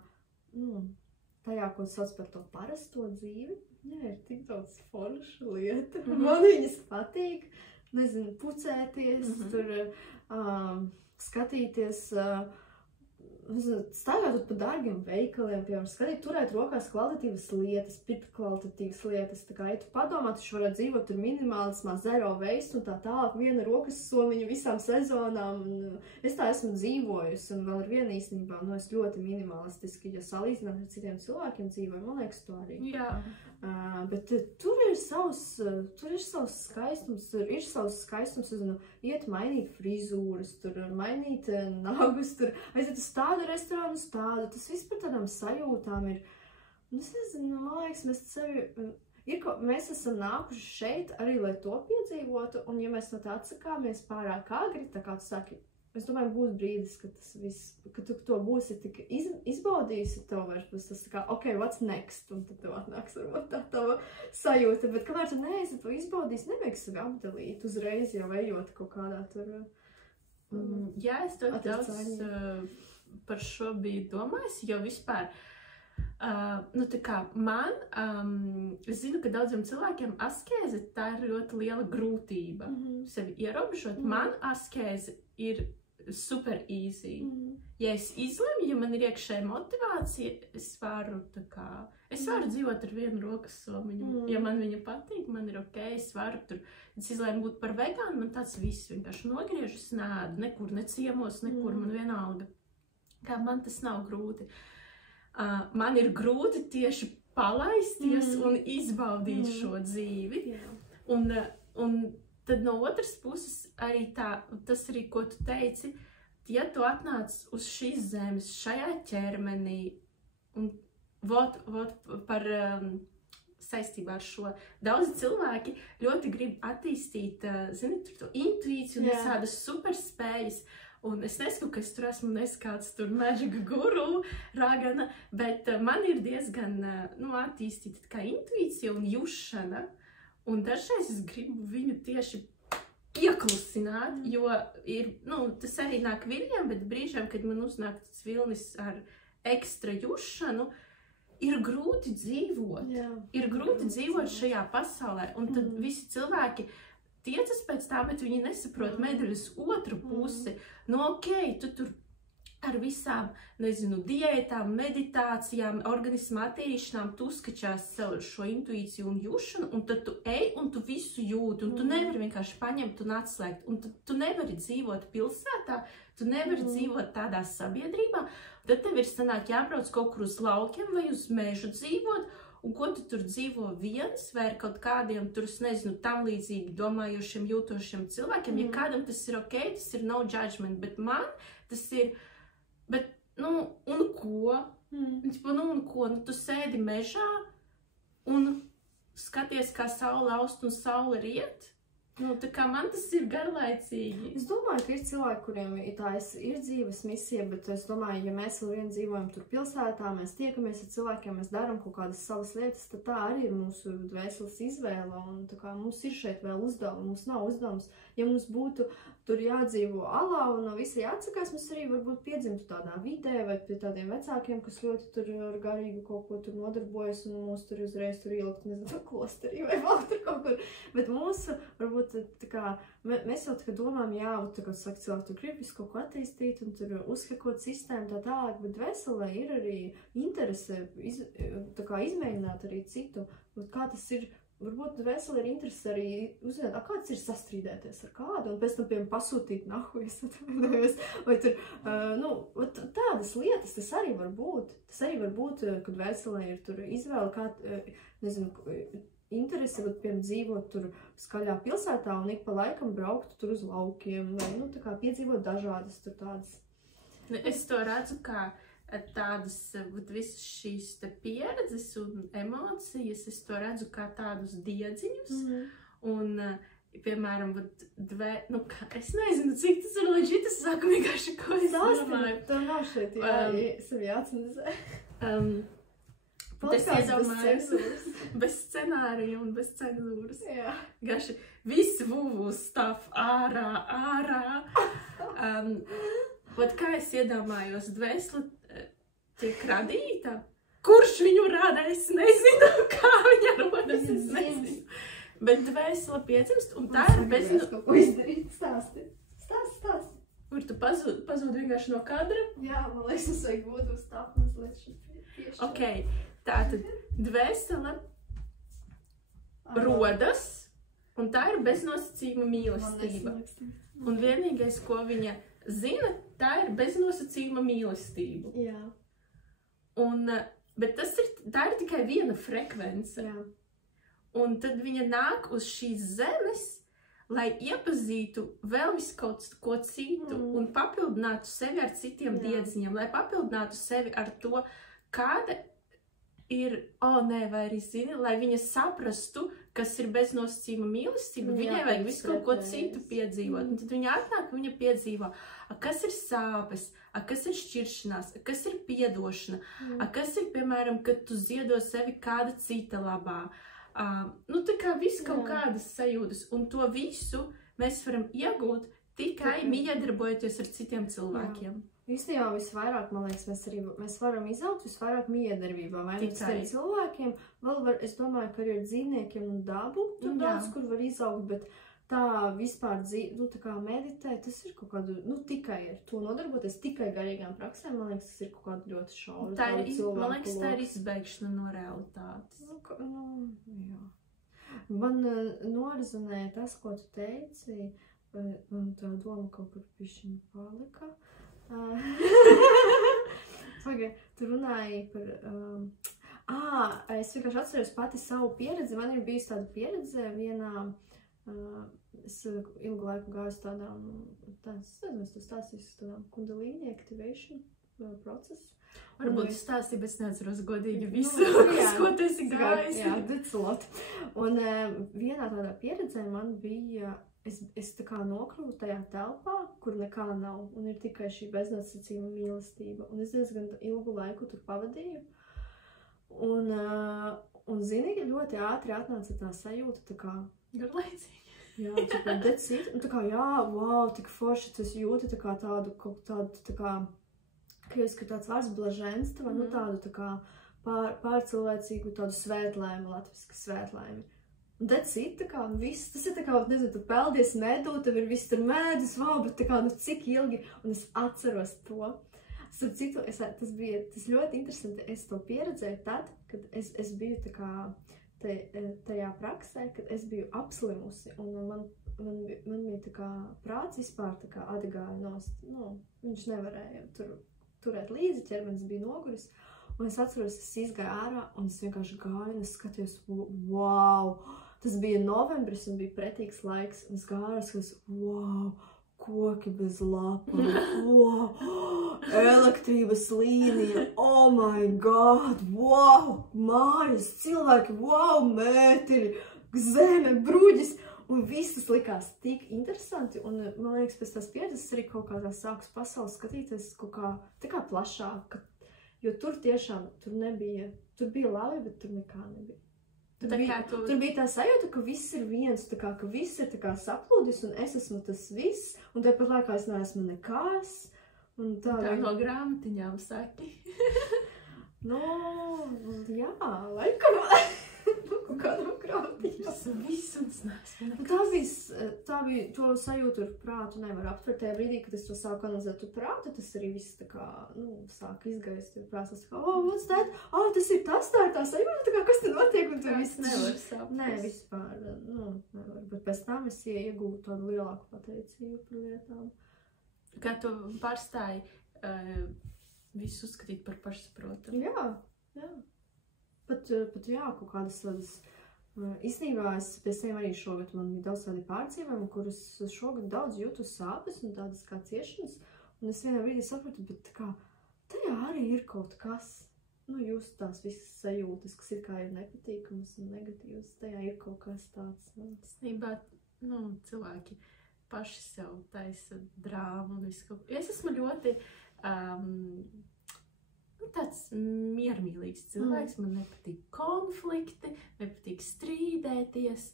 tajā, ko sauc par to parasto dzīvi, Jā, ir tik daudz foršu lietu. Man viņas patīk, nezinu, pucēties, tur skatīties, staigāt pa dārgiem veikaliem, piemēram, skatīt, turēt rokās kvalitatīvas lietas, pirkt kvalitatīvas lietas. Tā kā, ja tu padomā, taču varētu dzīvot tur minimālismā, zero waste un tā tālāk, viena rokas somiņa visām sezonām. Es tā esmu dzīvojusi un vēl ar vienu īstenībā, es ļoti minimalistiski, ja salīdzināt ar citiem cilvēkiem dzīvoju, man liekas, to arī. Jā. Bet tur ir savs skaistums, iet mainīt frizūras, tur mainīt nagus, tur aiziet uz tādu restorānu, uz tādu, tas viss par tādām sajūtām ir, es nezinu, man liekas, mēs esam nākuši šeit arī, lai to piedzīvotu, un ja mēs no tā atsakāmies pārāk agri, tā kā tu saki, es domāju, būs brīdis, ka tu to būsi tik izbaudījusi, tev vairs būs tas tā kā, ok, what's next, un tad tev atnāks varbūt tā tava sajūta, bet kamēr tu neesi to izbaudījis, nevajag sevi apdalīt uzreiz jau ejot kaut kādā tur. Jā, es to daudz par šo biju domājis, jo vispār, tā kā man, es zinu, ka daudziem cilvēkiem askēze tā ir ļoti liela grūtība sevi ierobežot. Man askēze ir super easy. Ja es izlemju, ja man ir iekšēja motivācija, es varu dzīvot ar vienu rokas somiņu. Ja man viņa patīk, man ir ok, es izlēmu būt par vegānu, man tāds viss vienkārši nogriežas, nēdu, nekur neciemos, nekur man vienalga. Kā man tas nav grūti. Man ir grūti tieši palaisties un izbaudīt šo dzīvi. Un tad no otras puses arī tas arī, ko tu teici, ja tu atnāc uz šīs zemes, šajā ķermenī, un par saistībā ar šo, daudzi cilvēki ļoti grib attīstīt, to intuīciju un tādas superspējas, un es nesaku, ka es tur esmu kāds tur magic guru, ragana, bet man ir diezgan attīstīta kā intuīcija un jušana. Un dažreiz es gribu viņu tieši ieklusināt, jo tas arī nāk viļņiem, bet brīžiem, kad man uznāk tas vilnis ar ekstra jušanu, ir grūti dzīvot. Ir grūti dzīvot šajā pasaulē. Un tad visi cilvēki tiecas pēc tā, bet viņi nesaprot medaļas otru pusi. Ok, tu tur ar visām, diētām, meditācijām, organisma attīrīšanām, tu uzskačās sev šo intuīciju un jušanu, un tad tu ej un tu visu jūti, un tu nevari vienkārši paņemt un atslēgt, un tu nevari dzīvot pilsētā, tu nevari dzīvot tādā sabiedrībā, tad tev ir sanāk jābrauc kaut kur uz laukiem vai uz mežu dzīvot, un ko tu tur dzīvo viens vai ar kaut kādiem tur, tam līdzīgi domājošiem, jūtošiem cilvēkiem, ja kādam tas ir ok, tas ir no judgment, bet man tas ir. Bet, un ko? Un ko? Tu sēdi mežā un skaties, kā saule aust un saule riet? Tā kā man tas ir garlaicīgi. Es domāju, ka ir cilvēki, kuriem ir dzīves misija, bet es domāju, ja mēs vēl vien dzīvojam tur pilsētā, mēs tiekamies ar cilvēkiem, mēs darām kaut kādas savas lietas, tad tā arī ir mūsu dvēseles izvēle, un tā kā mums ir šeit vēl uzdevumi, mums nav uzdevums. Ja mums būtu tur jādzīvo alā un no visi jāatsakās, mēs arī varbūt piedzimtu tādā vidē vai pie tādiem vecākiem, kas ļoti tur ar garīgu kaut ko tur nodarbojas un mūs tur uzreiz tur ielikt, klosterī vai vēl tur kaut kur. Bet mūsu, varbūt, tā kā, mēs jau tā kā domājam, jā, tā kā saka cilvēki, tu gribi visu kaut ko attīstīt un tur uzhekot sistēmu tā tālāk, bet dvēselē ir arī interese tā kā izmēģināt arī citu, kā tas ir. Varbūt dvēseli ir interesi arī uzzināt, kāds ir sastrīdēties ar kādu, un pēc tam, piemēram, pasūtīt nahujas, vai tur, tādas lietas, tas arī var būt. Tas arī var būt, kad dvēselē ir tur izvēle, kā, interesi, piemēram, dzīvot tur skaļā pilsētā un ik pa laikam braukt tur uz laukiem, vai, tā kā piedzīvot dažādas tur tādas. Es to redzu, kā tādas, visas šīs pieredzes un emocijas, es to redzu kā tādus diedziņus, un, piemēram, es nezinu, cik tas ir legit, es saku vienkārši, ko es domāju. Tā nav šeit, sevi jāatcenizē. Es iedomājos bez scenārija un bez cenzūras. Gaši, visi vuvu stāv ārā. Kā es iedomājos, dvēseli tiek radīta, kurš viņu rada, es nezinu, kā viņa rodas, es nezinu. Bet dvēsele piedzimst, un tā ir bez... Ko izdarīt? Stāsti. Kur tu pazūd vienkārši no kadra? Jā, man liekas, es vajag būt uz tā mazliet piešķirt. Ok, tātad dvēsele rodas, un tā ir beznosacījuma mīlestība. Un vienīgais, ko viņa zina, tā ir beznosacījuma mīlestība. Jā. Bet tā ir tikai viena frekvence. Jā. Un tad viņa nāk uz šīs zemes, lai iepazītu vēl visu kaut ko citu un papildinātu sevi ar citiem diedziņiem, lai papildinātu sevi ar to, kāda ir, vai arī zini, lai viņa saprastu, kas ir beznosacījuma mīlestība, viņai vajag visu kaut ko citu piedzīvot. Un tad viņa atnāk, viņa piedzīvo, kas ir sāpes, kas ir šķiršanās, kas ir piedošana, kas ir, piemēram, kad tu ziedo sevi kāda cita labā. Tā kā viss kaut kādas sajūtas, un to visu mēs varam iegūt tikai miedarbojoties ar citiem cilvēkiem. Īstenībā visvairāk, man liekas, mēs varam izaugt visvairāk miedarbībā, vai ar citiem cilvēkiem. Vēl es domāju, ka arī ar dzīvniekiem un dabu tur daudz, kur var izaugt, bet tā vispār tā kā meditēt, tas ir kaut kādu, tikai ar to nodarboties, tikai garīgām praksēm, man liekas, tas ir kaut kādu ļoti šauru. Man liekas, tā ir izbeigšana no realitātes. Jā. Man norizonēja tas, ko tu teici, un tā doma kaut kur pišķiņa palika. Tu runāji par... es vienkārši atceros pati savu pieredzi. Man ir bijusi tāda pieredze vienā... Es ilgu laiku gāju uz tādām... tādām kundalīni activation procesu. Varbūt tu stāstīji, bet es neatceros godīgi visu, ko tu esi gājis. Jā, that's a lot. Un vienā tādā pieredzē man bija... Es tā kā nokļuvu tajā telpā, kur nekā nav, un ir tikai šī beznosacījuma mīlestība. Un es diezgan ilgu laiku tur pavadīju. Un zini, ļoti ātri atnāca tā sajūta, tā kā... Garlaicīgi. Jā, tā kā that's it. Un tā kā, wow, tik forši tas jūti, tā kā tādu, tā kā, krieviski tāds vārds blaženstva, tādu tā kā pārcilvēcīgu tādu svētlēmu, latviski svētlēmi. Un that's it, tā kā viss, tas ir tā kā, nezinu, tu peldies medū, tev ir viss tur mēdus, bet tā kā, cik ilgi, un es atceros to. Starp citu, tas ļoti interesanti, es to pieredzēju tad, kad es biju tā kā tajā praksē, kad es biju apslimusi, un man bija tā kā prāts vispār tā kā atgāja nost, viņš nevarēja turēt līdzi, ķermenis bija noguris, un es atceros, es izgāju ārā, un es vienkārši gāju, un es skatījos, wow! Tas bija novembris un bija pretīgs laiks, un es gāju, wow, koki bez lapām, wow, elektrības līnija, oh my god, wow, mājas, cilvēki, wow, mēteļi, zeme, bruģis, un viss tas likās tik interesanti, un man liekas, pēc tās pieredzes arī kaut kā tā sākus pasaules skatīties kaut kā, tā kā plašāk, jo tur tiešām, tur bija labi, bet tur nekā nebija. Tur bija tā sajūta, ka viss ir viens, tā kā, ka viss ir tā kā saplūdis, un es esmu tas viss, un tāpat laikā es neesmu nekās. Tā no grāmatiņām saki. Jā, laikam. Kādam grāmatiņām. Viss un es neesmu nekas. Tā bija, to sajūtu ar prātu nevar aptvert. Tajā brīdī, kad es to sāku analizēt ar prātu, tas arī viss tā kā, sāk izgaist. Prāts tā kā, what's that? Tas ir tas, tā ir tā sajūta, tā kā, kas te notiek, un tur viss nevar saprast. Nē, vispār, nevar. Bet pēc tam es iegūtu tādu lielāku pateicību par lietām. Kā tu pārstāji visu uzskatīt par pašsaprotamu? Jā. Pat jā, kaut kādas tādas, īstenībā es pie sevi arī šogad, man bija daudz tādi pārdzīvojumi, kurus šogad daudz jūtu sāpes un tādas kā ciešanas, un es vienā brīdī sapratu, bet kā, tajā arī ir kaut kas, just tās visas sajūtas, kas ir kā ir nepatīkamas un negatīvas, tajā ir kaut kas tāds. Īstenībā, cilvēki paši sev taisa drāmu un visu kaut ko. Es esmu ļoti... tāds miermīlīgs cilvēks, man nepatīk konflikti, nepatīk strīdēties,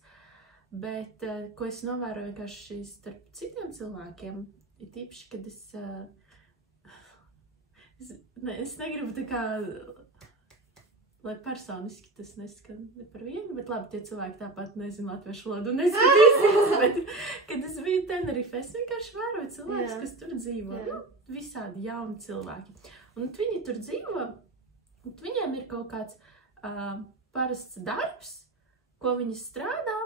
bet, ko es novēroju vienkārši starp citiem cilvēkiem, ir tīpaši, kad es negribu tā kā lai personiski tas neskan par vienu, bet labi, tie cilvēki tāpat nezinu latviešu valodu un neskatīsies, bet, kad es biju Tenerife, es vienkārši vēroju cilvēkus, kas tur dzīvo, visādi jauni cilvēki. Un viņi tur dzīvo, un viņiem ir kaut kāds parasts darbs, ko viņi strādā,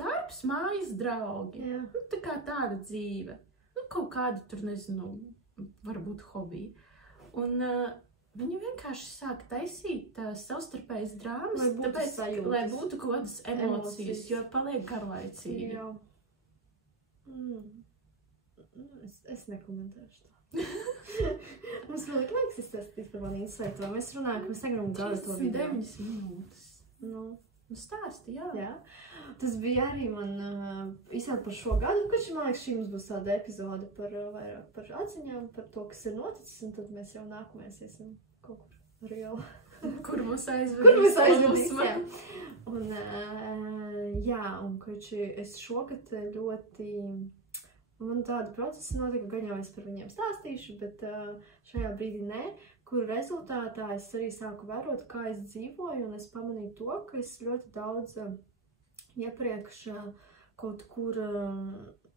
darbs, mājas draugi, tā kā tāda dzīve, kaut kāda tur, nezinu, varbūt hobija. Un viņi vienkārši sāk taisīt savstarpējas drāmas, tāpēc, lai būtu kaut kādas emocijas, jo paliek garlaicīgi. Jā. Es nekomentēšu tā. Mums vēl ir laiks izstāstīt par mani insightu, vai mēs runājam, ka mēs negribam gadu to video. 49 minūtes. Nu stāsti, jā. Tas bija arī man īstenībā par šo gadu, kurš, man liekas, šī mums būs tāda epizode vairāk par atziņām, par to, kas ir noticis, un tad mēs jau nākamais iesim kaut kur reāli. Kur mūs aizvedīs, jā. Un, un kurš es šogad ļoti, man tādi procesi notika, gan jau es par viņiem stāstīšu, bet šajā brīdī nē, kur rezultātā es arī sāku vērot, kā es dzīvoju, un es pamanīju to, ka es ļoti daudz iepriekš kaut kur,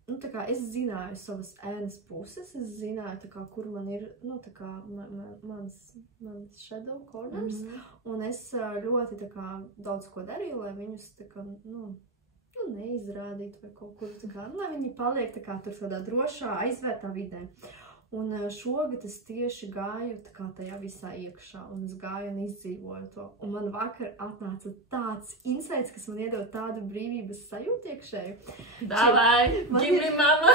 tā kā es zināju savas ēnas puses, es zināju, tā kā, kur man ir, tā kā mans shadow corners, un es ļoti, tā kā, daudz ko darīju, lai viņus, tā kā, neizrādītu vai kaut kur, tā kā, lai viņi paliek, tā kā, tur tādā drošā, aizvērtā vidē. Un šogad es tieši gāju tā kā tajā visā iekšā, un es gāju un izdzīvoju to. Un man vakar atnāca tāds insights, kas man iedod tādu brīvības sajūtu iekšēju. Davai, gimni mama!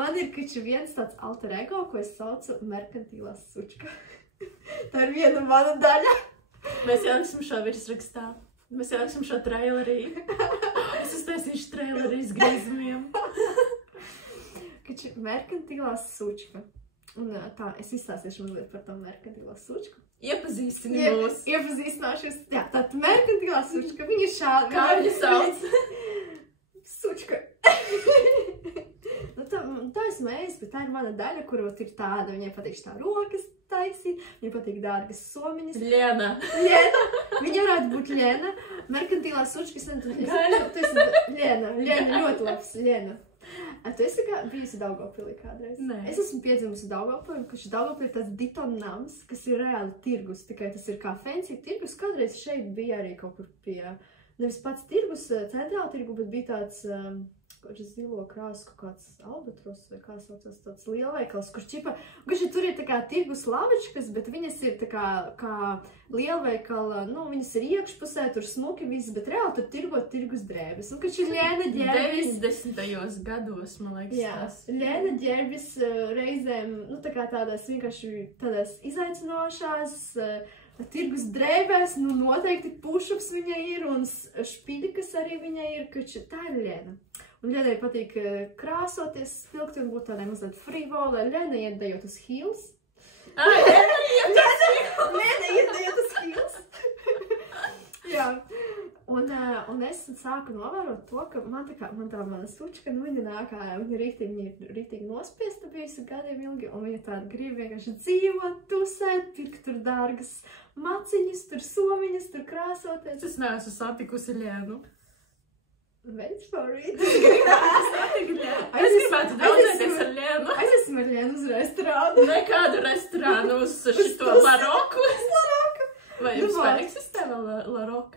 Man ir viens tāds alter ego, ko es saucu merkantīlā sučka. Tā ir viena mana daļa. Mēs ieliksim šo virsrakstā. Mēs ieliksim šo trailerī. Es uztaisīšu trailerī izgriezumiem. Merkantīlā sučka. Un tā, es izstāstīšu mazliet par to merkantīlā sučku. Iepazīstini mūs. Iepazīstināšos. Jā, tātad merkantīlā sučka, viņa ir šāda. Kā viņa sauc? Sučka. Tā es mējas, bet tā ir mana daļa, kurot ir tāda. Viņai patīk tā rokas taisīt, viņai patīk dārgas somiņas. Lena. Viņa varētu būt Lena. Merkantīlā sučka, Lena, ļoti labs, Lena. Tu esi bijusi Daugavpilī kādreiz? Nē. Es esmu piedzimusi Daugavpilī, kurš Daugavpilī ir tāds ditonams, kas ir reāli tirgus, tikai tas ir kā fancy tirgus. Kādreiz šeit bija arī kaut kur pie, nevis pats tirgus, centrāla tirgu, bet bija tāds, zilo krāsu, kaut kāds albatros vai kā saucās, tāds lielveikals, kurš tur ir tā kā tirgus lavičkas, bet viņas ir tā kā lielveikala, viņas ir iekšpusē, tur smuki viss, bet reāli tur tirgus drēbes. Un kurš ir Lēna ģērbis. 90. gados, man liekas, tas. Jā, Lēna ģērbis reizēm, tā kā tādās vienkārši tādās izaicinošās, tirgus drēbēs, noteikti pušups viņai ir, un špidikas arī viņai ir, kurš tā ir Lēna. Un Lēnai patīk krāsoties, spilgti un būt tādai mazliet frivolai. Lēna iedējot uz heels. Lēna iedējot uz heels. Jā. Un es sāku novērot to, ka man tā mana sučka, viņa nākā, viņa rītīgi nospiesta bijusi gadiem ilgi, un viņa tāda grib vienkārši dzīvot, tusēt, pirkt tur dārgas maciņas, tur somiņas, tur krāsoties. Es neesmu satikusi Lēnu. Wait for it. Es gribētu draudzēties ar Lēnu. Aiziesim ar Lēnu uz restorānu. Nekādu restorānu uz šito Laroku. Vai jums eksistē vēl Laroka?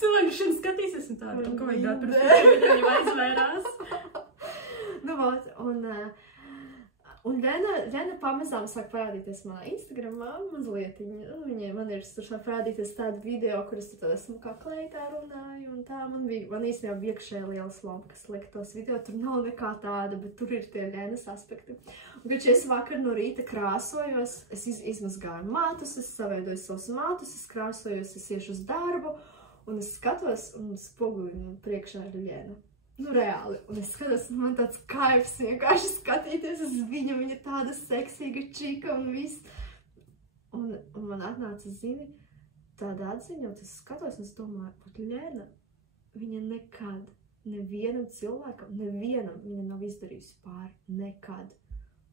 Cilvēki šim skatīsies un tādu, ko viņi dāt par viņu aizvērās. Un Lēna pamazām sāk parādīties manā Instagramā mazliet. Man ir sāk parādīties tādu video, kur es tad esmu kā kleitā runāju un tā. Man īstenībā bija iekšēja liela slompa, kas liek tos video. Tur nav nekā tāda, bet tur ir tie Lēnas aspekti. Un, kad es vakar no rīta krāsojos, es izmazgāju matus, es saveidoju savus matus, es krāsojos, es iešu uz darbu, un es skatos, un spoguļu priekšā ir Lēna. Reāli. Un es skatos, man tāds kaifs vienkārši skatīties uz viņu. Viņa tāda seksīga čika un viss. Un man atnāca, zini, tāda atziņa, un es skatos, un es domāju, pat Lēna, viņa nekad, nevienam cilvēkam, viņa nav izdarījusi pāri. Nekad.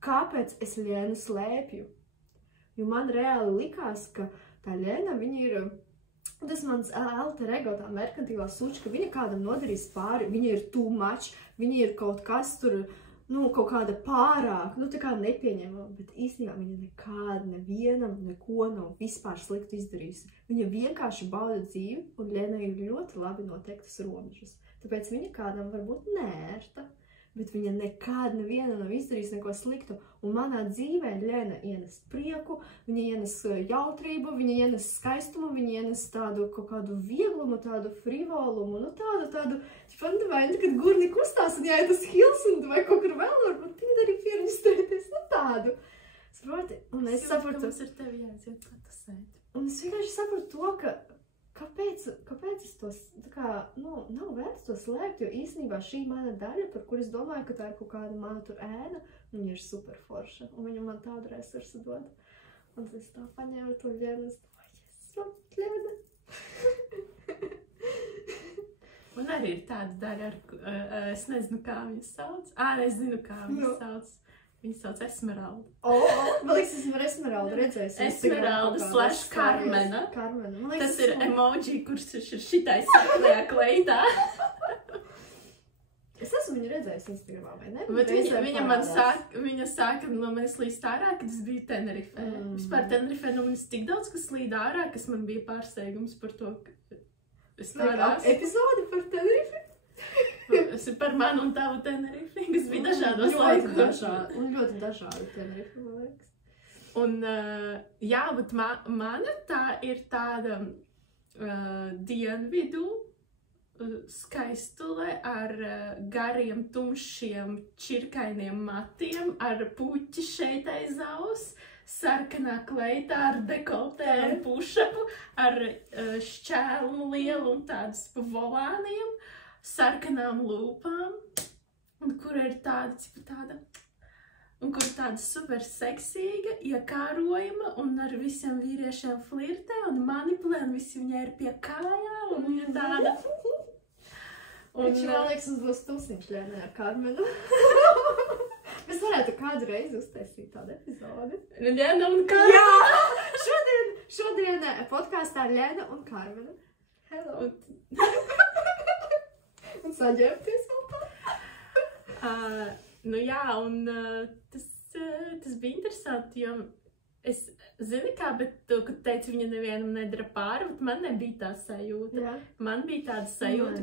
Kāpēc es Lēnu slēpju? Jo man reāli likās, ka tā Ļena, viņa ir, tas mans alter ego, tā merkantīlā sučka, viņa kādam nodarīs pāri, viņa ir too much, viņa ir kaut kas tur, nu, kaut kāda pārāk, nu, tā kā nepieņemama, bet īstenībā viņa nekāda nevienam neko nav vispār sliktu izdarījusi. Viņa vienkārši bauda dzīvi, un Ļena ir ļoti labi noteiktas robežas. Tāpēc viņa kādam varbūt nērta, bet viņa nekāda nevienam nav izdarījusi neko sliktu. Un manā dzīvē Ļena ienes prieku, viņa ienes jautrību, viņa ienes skaistumu, viņa ienes tādu kaut kādu vieglumu, tādu frivolumu, nu tādu, vai kad gurni kustās un jāiet uz Hilsundu vai kaut kur vēl, varbūt Tinderī pierģistrēties, nu tādu. Saproti? Un es sapratu, Mums ir tevi jāiziet patasēt. un es vienkārši sapratu to, ka kāpēc es tos, tā kā, nu, nav vērts to slēgt, jo īstenībā šī mana daļa, par kur es domāju, ka tā ir kaut kāda mana tur ēna, viņa ir super forša, un viņa man tādu resursu dod. Un es tā paņēmu to Ļenu, es domāju, Ļena. Man arī ir tāda daļa, es nezinu, kā viņu sauc. Es zinu, kā viņu sauc. Viņu sauc Esmeralda. Man liekas, esmu Esmeralda redzējis. Esmeralda / Karmena. Karmena. Tas ir emoji, kurš ir šitai saklajā kleidā. Es esmu viņu redzējis Instagramā, vai ne? Bet viņa sāka no manis līst ārā, kad es biju Tenerifē. Vispār Tenerifē no manis tik daudz, kas līd ārā, kas man bija pārsteigums par to, ka es tādās. Epizode par Tenerifi? Es ir par manu un tavu Tenerifi, kas bija dažādos laikos. Un ļoti dažādi Tenerifi, man liekas. Un, jā, bet mana tā ir tāda dienvidu skaistule ar gariem, tumšiem, čirkainiem matiem, ar puķi šeit aiz aus, sarkanā kleitā ar dekoltē un pušapu, ar šķēlumu lielu un tādas pa volāniem, sarkanām lūpām, un kur ir tāda, un kur tāda super seksīga, iekārojama, un ar visiem vīriešiem flirtē, un manipulē, un visi viņai ir pie kājām, un viņa tāda. Viņš, man liekas, mums būs tūsiņš Ļenai ar Karmenu. Mēs varētu kādu reizi uztaisīt tādu epizodi. Ļena un Karmena. Jā! Šodien podkāstā Ļena un Karmena. Hello! Un saģērbties vēl tā. Nu jā, un tas bija interesanti, jo es zinu kā, bet tu, kad teici, viņa nevienam nedara pāri, bet man nebija tā sajūta. Jā. Man bija tāda sajūta,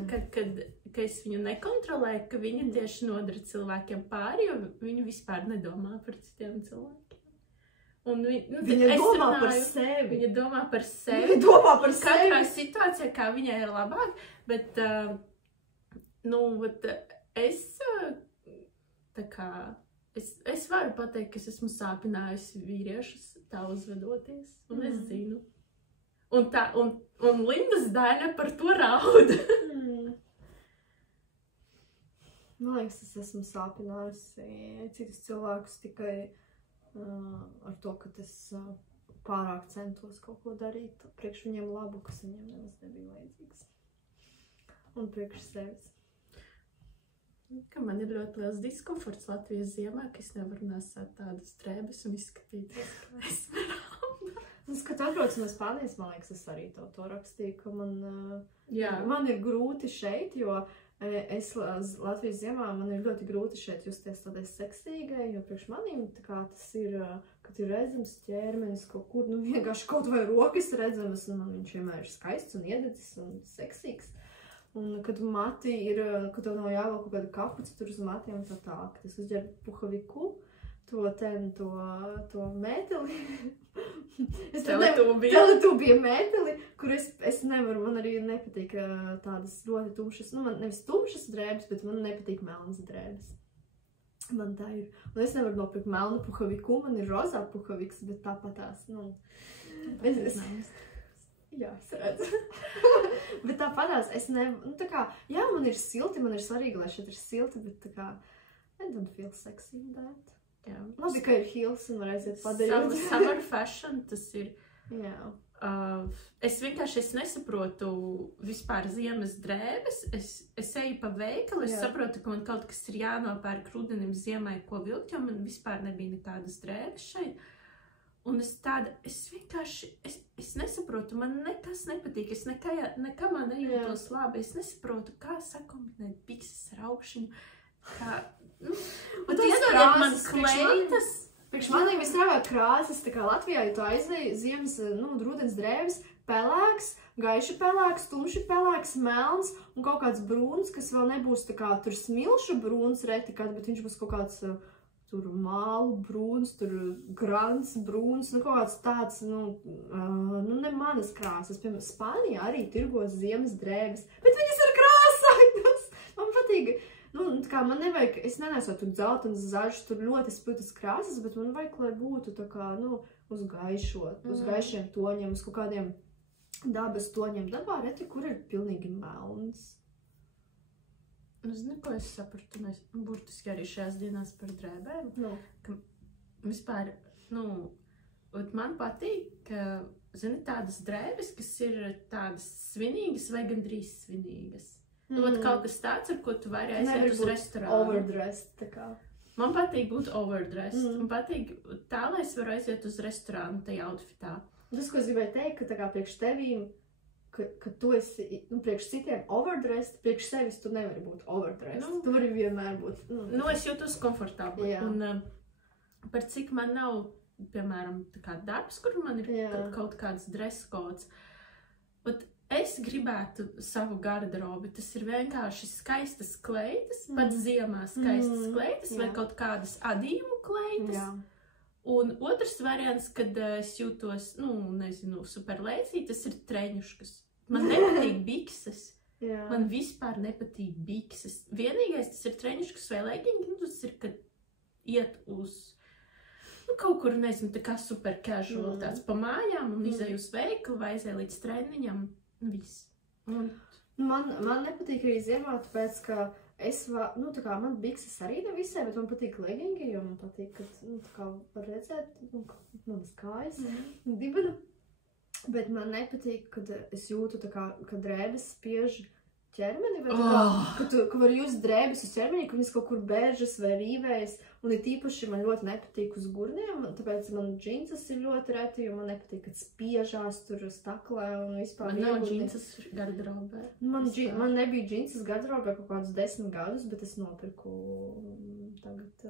ka es viņu nekontrolēju, ka viņa tieši nodara cilvēkiem pāri, jo viņa vispār nedomā par citiem cilvēkiem. Un viņa domā par sevi. Viņa domā par sevi. Viņa domā par sevi. Katrā situācijā, kā viņai ir labāk, bet, es tā kā, es varu pateikt, ka es esmu sāpinājusi vīriešus tā uzvedoties, un es zinu. Un Lindas daļa par to rauda. Man liekas, es esmu sāpinājusi citus cilvēkus tikai ar to, ka es pārāk centos kaut ko darīt priekš viņiem labu, kas viņiem nemaz nebija vajadzīgs. Un priekš sevis. Ka man ir ļoti liels diskomforts Latvijas ziemā, ka es nevaru nesāt tādas drēbes un izskatīties kā Esmeralda. Kad atbraucu no Spānijas, man liekas, es arī to rakstīju, ka man ir grūti šeit, jo es Latvijas ziemā, man ir ļoti grūti šeit justies tādai seksīgai, jo priekš manīm tā kā tas ir, kad ir redzams ķermenis kaut kur, nu vienkārši kaut vai rokas redzamas, un man viņš vienmēr ir skaists un iededzis un seksīgs. Un kad mati ir, kad tev nav jāvēl kaut kāda kapuca tur uz matiem, tā, kad es uzģērbu puhaviku, to mēteli. Teletubija mēteli, kur es nevaru, man arī nepatīk tādas ļoti tumšas, nu man nevis tumšas drēbes, bet man nepatīk melnas drēbes. Man tā ir. Un es nevaru nopirkt melnu puhaviku, man ir rozā puhaviks, bet tāpatās, nu. Jā, es redzu. Bet tāpatās es nevaru, nu tā kā, jā, man ir silti, man ir svarīgi, lai šeit ir silti, bet tā kā, I don't feel sexy in that. Jā. Labi, ka ir heels un var aiziet padarīt. Summer fashion, tas ir. Jā. Es vienkārši nesaprotu vispār ziemas drēbes. Es eju pa veikalu, es saprotu, ka man kaut kas ir jānopērk rudenim ziemai, ko vilkt, jo man vispār nebija nekādas drēbes šeit. Un es vienkārši, es nesaprotu, man nekas nepatīk, es nekamā nejūtos labi, es nesaprotu, kā sakombinēt bikses ar augšņu, kā, un iedodiet man kleitas. Priekš manī visvairāk krāsas, tā kā Latvijā, ja tu aizēji ziemas, rudens drēbes, pelēks, gaiši pelēks, tumši pelēks, melns un kaut kāds brūns, kas vēl nebūs tā kā tur smilšu brūns retikāt, bet viņš būs kaut kāds tur mālu brūns, tur grants brūns, kaut kāds tāds, ne manas krāsas. Piemēram, Spānijā arī tirgos ziemas drēbes, bet viņas ir krāsainas. Man patīk, tā kā man nevajag, es nenesu tur dzeltens, zaļš, tur ļoti spiltas krāsas, bet man vajag, lai būtu tā kā, uz gaišiem toņiem, uz kaut kādiem dabas toņiem. Dabā reti, kur ir pilnīgi melns. Zinu, ko es sapratu, mēs burtiski arī šajās dienās par drēbēm, ka vispār, man patīk, ka, zini, tādas drēbes, kas ir tādas svinīgas vai gandrīz svinīgas. Kaut kas tāds, ar ko tu vari aiziet uz restorānu. Overdressed, tā kā. Man patīk būt overdressed. Man patīk tā, lai es varu aiziet uz restorānu tajā outfitā. Tas, ko es gribēju teikt, ka tā kā priekš tevīm, ka tu esi, priekš citiem overdressed, priekš sevis tu nevari būt overdressed. Tu vari vienmēr būt. Es jūtos komfortabli. Un par cik man nav, piemēram, tā kā darbs, kur man ir kaut kāds dress codes. Es gribētu savu garderobi. Tas ir vienkārši skaistas kleitas, pat ziemā skaistas kleitas vai kaut kādas adīmu kleitas. Un otrs variants, kad es jūtos, super lazy, tas ir treņuškas. Man nepatīk bikses. Man vispār nepatīk bikses. Vienīgais tas ir treņuškas vai leggings, tas ir, kad iet uz kaut kur, tā kā super casual, tāds pa mājām un izēju uz veikalu vai izēju līdz treniņam. Viss. Man nepatīk arī ziemā, tāpēc, ka tā kā man bikses arī ne visai, bet man patīk leggingi, jo man patīk, ka, tā kā var redzēt, manas kājas, dibenu. Bet man nepatīk, kad es jūtu, tā kā, ka drēbes spiež ķermeni, vai tā kā, ka var just drēbes uz ķermeni, ka viņas kaut kur bēržas vai rīvējas, un ir tīpaši man ļoti nepatīk uz gurniem, tāpēc man džinsas ir ļoti reti, jo man nepatīk, kad spiežās tur staklē un vispār. Man nav džinsas garderobē. Man nebija džinsas garderobē kaut kādus 10 gadus, bet es nopirku tagad,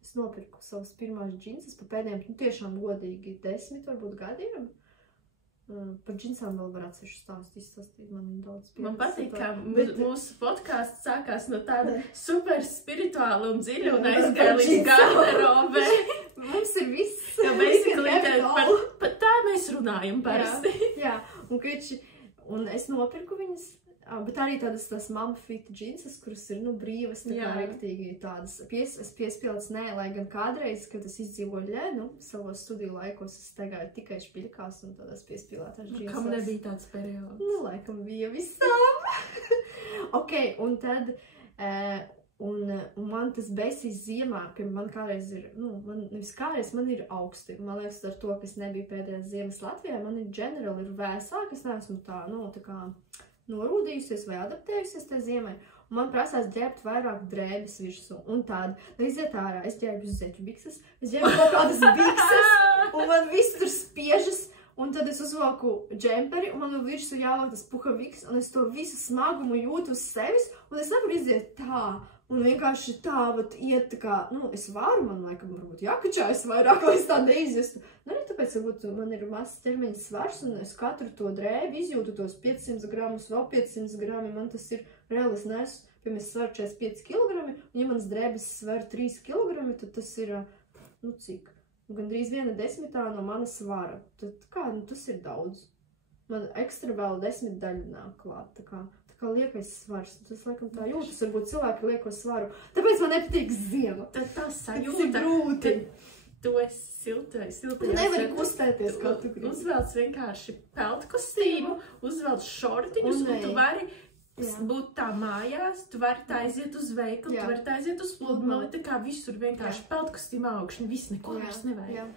es nopirku savas pirmās džinsas pa pēdējiem, tiešām godīgi 10 varbūt gadiem. Par džinsām vēl var atsevišķu stāstu izstāstīt, man daudz pieredzes. Man patīk, ka mūsu podkāsts sākās no tāda super spirituāla un dziļa un aizgāja līdz garderobē. Mums ir viss. Jā, basically, par tā mēs runājam parasti. Jā, un es nopirku viņas, bet arī tādas mama fit džinsas, kuras ir, brīvas, tā kā riktīgi tādas. Es piespildes, lai gan kādreiz, kad es izdzīvoju savos studiju laikos, es staigāju tikai špiļkās un tādās piespilētās džinsās. Kam nebija tāds periods? Laikam bija visām. Ok, un tad, un man tas besīs ziemā, ka man kādreiz ir, man ir augsti. Man liekas, ar to, ka es nebiju pēdējās ziemas Latvijā, man ir generāli ir vēsāk, es neesmu tā kā norūdījusies vai adaptējusies tai ziemai, un man prasās ģērbt vairāk drēbes virsū, un tāda, lai iziet ārā, es ģērbu zeķu bikses, es ģērbu kaut kādas bikses, un man viss tur spiežas, un tad es uzvalku džemperi, un man vēl virsū jāvelk tas puhaviks, un es to visu smagumu jūtu uz sevis, un es nevaru iziet tā, un vienkārši tā, iet tā kā, es varu, man laikam varbūt jākačājas vairāk, lai es tā neizjustu. Arī tāpēc, varbūt man ir mazs ķermeņa svars, un es katru to drēbi izjūtu tos 500 gramus, vēl 500 grami, man tas ir reāli, es nesu, piemēram, es svaru 45 kilogrami, un ja manas drēbes svar 3 kilogrami, tad tas ir, cik? Gandrīz 1/10 no mana svara. Tad kā, tas ir daudz. Man ekstra vēl 10 daļu nāk klāt, tā kā liekais svars. Tas, laikam, tā jūtas, varbūt cilvēki lieko svaru. Tāpēc man nepatīk ziema. Tad tā sajūta. Tas ir grūti. Tu esi siltajā. Tu nevari kustēties, kā tu gribi. Uzvelc vienkārši peltkostīmu, uzvelc šortiņus, un tu vari būt tā mājās, tu vari tā aiziet uz veikalu, tu vari tā aiziet uz pludmali, tā kā visur vienkārši peltkostīma augšņi, viss neko vairs nevajag.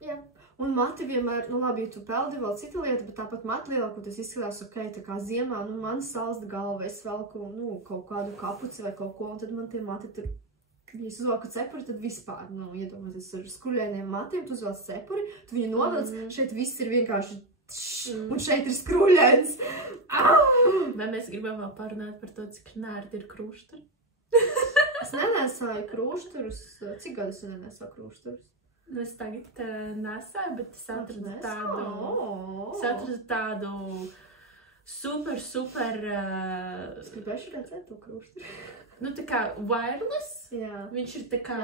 Jā. Un mati vienmēr, labi, ja tu peldi vēl cita lieta, bet tāpat mati lielākoties izskatās ok, tā kā ziemā, man salsta galva, es velku, kaut kādu kapuci vai kaut ko, un tad man tie mati tur ja es uzvalku cepuri, tad vispār, iedomāties ar skruļainiem matiem, tu uzvalc cepuri, tu viņu novelc, šeit viss ir vienkārši un šeit ir skruļains. Vai mēs gribam vēl parunāt par to, cik nērti ir krūšturi? Es nenesāju krūšturus. Cik gadus es nenesāju krūšturus? Es tagad nesāju, bet es atradu tādu super... Es gribēšu redzēt to krūšturu. Tā kā wireless. Jā. Viņš ir tā kā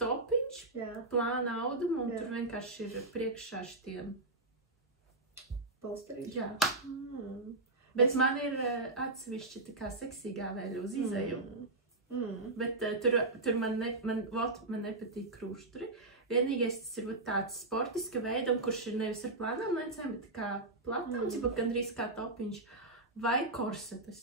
topiņš, plāna auduma, un tur vienkārši ir priekšā šitiem. Polsterīši? Jā. Bet man ir atsevišķi tā kā seksīgā vēl uz izēju. Bet tur man nepatīk krūšturi. Vienīgais tas ir tāds sportiska veidam, kurš ir nevis ar plānām lencēm, bet tā kā platām, gandrīz kā topiņš, vai korsetes.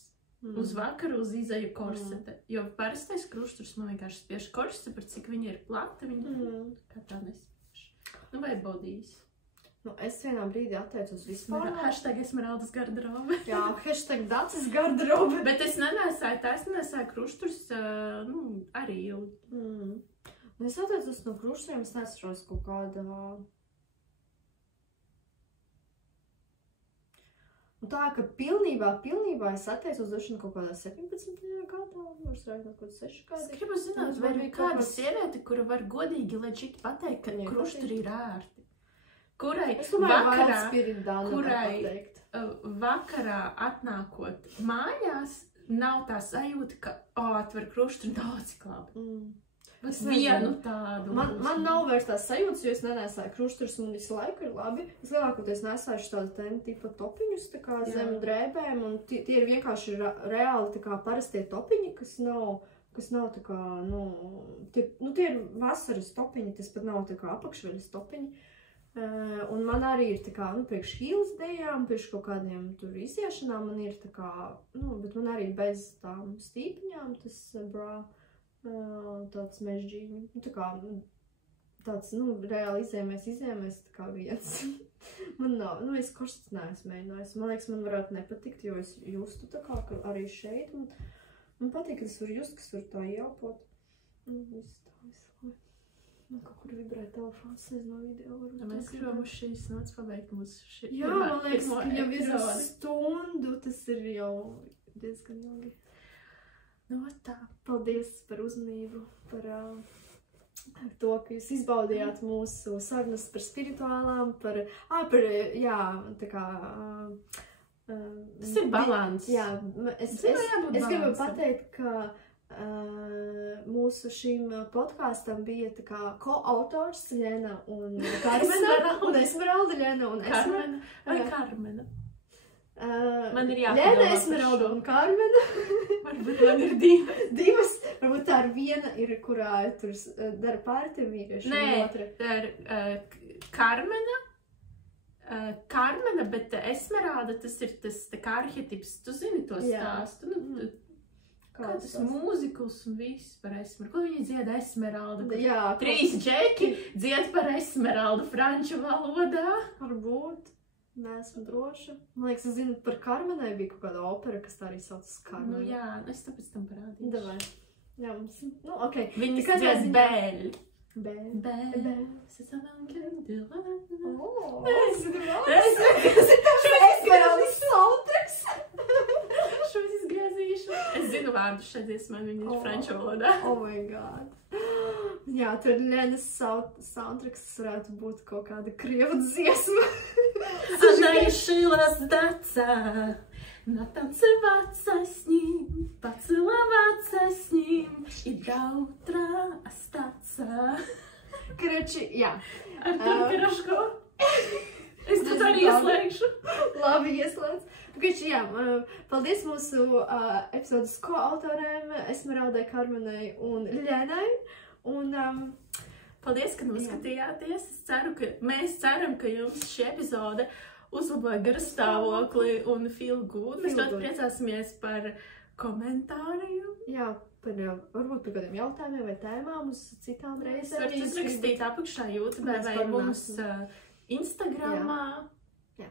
Uz vakaru uz izēju korsete. Jo parastais krūšturs man vienkārši spiež korsete, par cik viņa ir plata, viņa kā tā nespiež. Vai bodīs. Es vienā brīdī atteicos vispār. Hashtag Esmeraldas garderobe. Jā, hashtag Dacis garderobe. Bet es nenesāju krūšturs arī ilgi. Es atteicos no krūšturiem, es nesašos kaut kāda... Tā, ka pilnībā es atteicos došanu kaut kādā 17. gadā, varbūt kaut kādā 6 gadi. Es gribu zināt, vai ir kāda sieviete, kura var godīgi leģit pateikt, ka krūšturi ir ārti. Kurai vakarā atnākot mājās nav tā sajūta, ka atver krūšturi daudz cik labi. Vienu tādu. Man nav vairs tās sajūtas, jo es nenesāju krūšturus un visu laiku ir labi. Es lielākoties nesājuši tādu tipa topiņus, tā kā zem drēbēm, un tie ir vienkārši reāli tā kā parastie topiņi, kas nav tā kā, tie ir vasaras topiņi, tas pat nav tā kā apakšveļas topiņi. Un man arī ir tā kā, priekš hīles dejām, priekš kaut kādiem tur iziešanām, man ir tā kā, bet man arī bez tām stīpiņām tas bra, tāds mežģīņi. Tā kā, tāds, reāli izējāmies tā kā viens. Man nav, es korsets neesmu mēģinājis. Man liekas, man varētu nepatikt, jo es justu tā kā, ka arī šeit. Man patīk, ka es varu just, kas var tā ieelpot. Man kaut kur vibrē telefons, nezinu, video varbūt. Mēs gribam uz šīs nots pabeigt mūsu šī. Jā, man liekas, ka jau ir uz stundu, tas ir jau diezgan ilgi. Tā, paldies par uzmanību, par to, ka jūs izbaudījāt mūsu sarunas par spirituālām, tā kā... Tas ir balans. Jā, es gribu pateikt, ka mūsu šīm podkāstam bija tā kā ko-autors Ļena un Karmena, un Esmeralda, Ļena un Esmeralda. Vai Karmena? Man ir jāpadomā Ļena, Esmeralda un Karmena. Varbūt man ir divas. Varbūt tā ir viena, kurā tur dara pāri tie vīrieši. Nē, tā ir Karmena, bet Esmeralda tas ir tas tā kā arhetips. Tu zini to stāstu? Kādas mūzikas un viss par Esmeraldu. Ko viņi dzied Esmeraldu? Jā. 3 džeki dzied par Esmeraldu franču valodā. Varbūt. Neesmu droša. Man liekas, es zinu, par Karmenai bija kaut kāda opera, kas tā arī saucas Karmena. Jā, es tāpēc tam parādīšu. Davai. Jā, mums, ok. Viņas dzied bēļ. Bēļ. Esmeraldas soundtracks. Šo es izgriezīšu. Es zinu vārdu šeit dziesmai, viņa ir franču valodā. Oh my god. Jā, tur Ļenas soundtracks varētu būt kaut kāda krievu dziesma. Она решила сдаться, на танцеваться с ним, поцеловаться с ним и до утра остаться. Короче, jā. Artur Piroško. Es tad arī ieslēgšu. Labi, ieslēdz. Korоче, jā, paldies mūsu epizodes ko-autorēm Esmeraldai, Karmenai un Ļenai. Un paldies, ka noskatījāties. Mēs ceram, ka jums šī epizode uzlaboja garastāvokli un feel good. Mēs ļoti priecāsimies par komentāriem. Jā, varbūt par kādiem jautājumiem vai tēmām uz citām reizēm. Varat uzrakstīt apakšā YouTube vai mums Instagramā. Jā.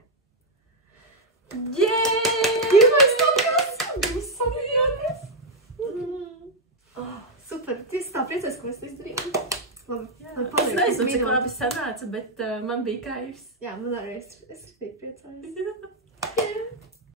Jēj! Pirmais podcasts! Jūs samījāties! tā priecājos, ko mēs izdarījām. Labi, es nezinu, cik labi sanāca, bet man bija kaifs. Jā, man arī es tik priecājos.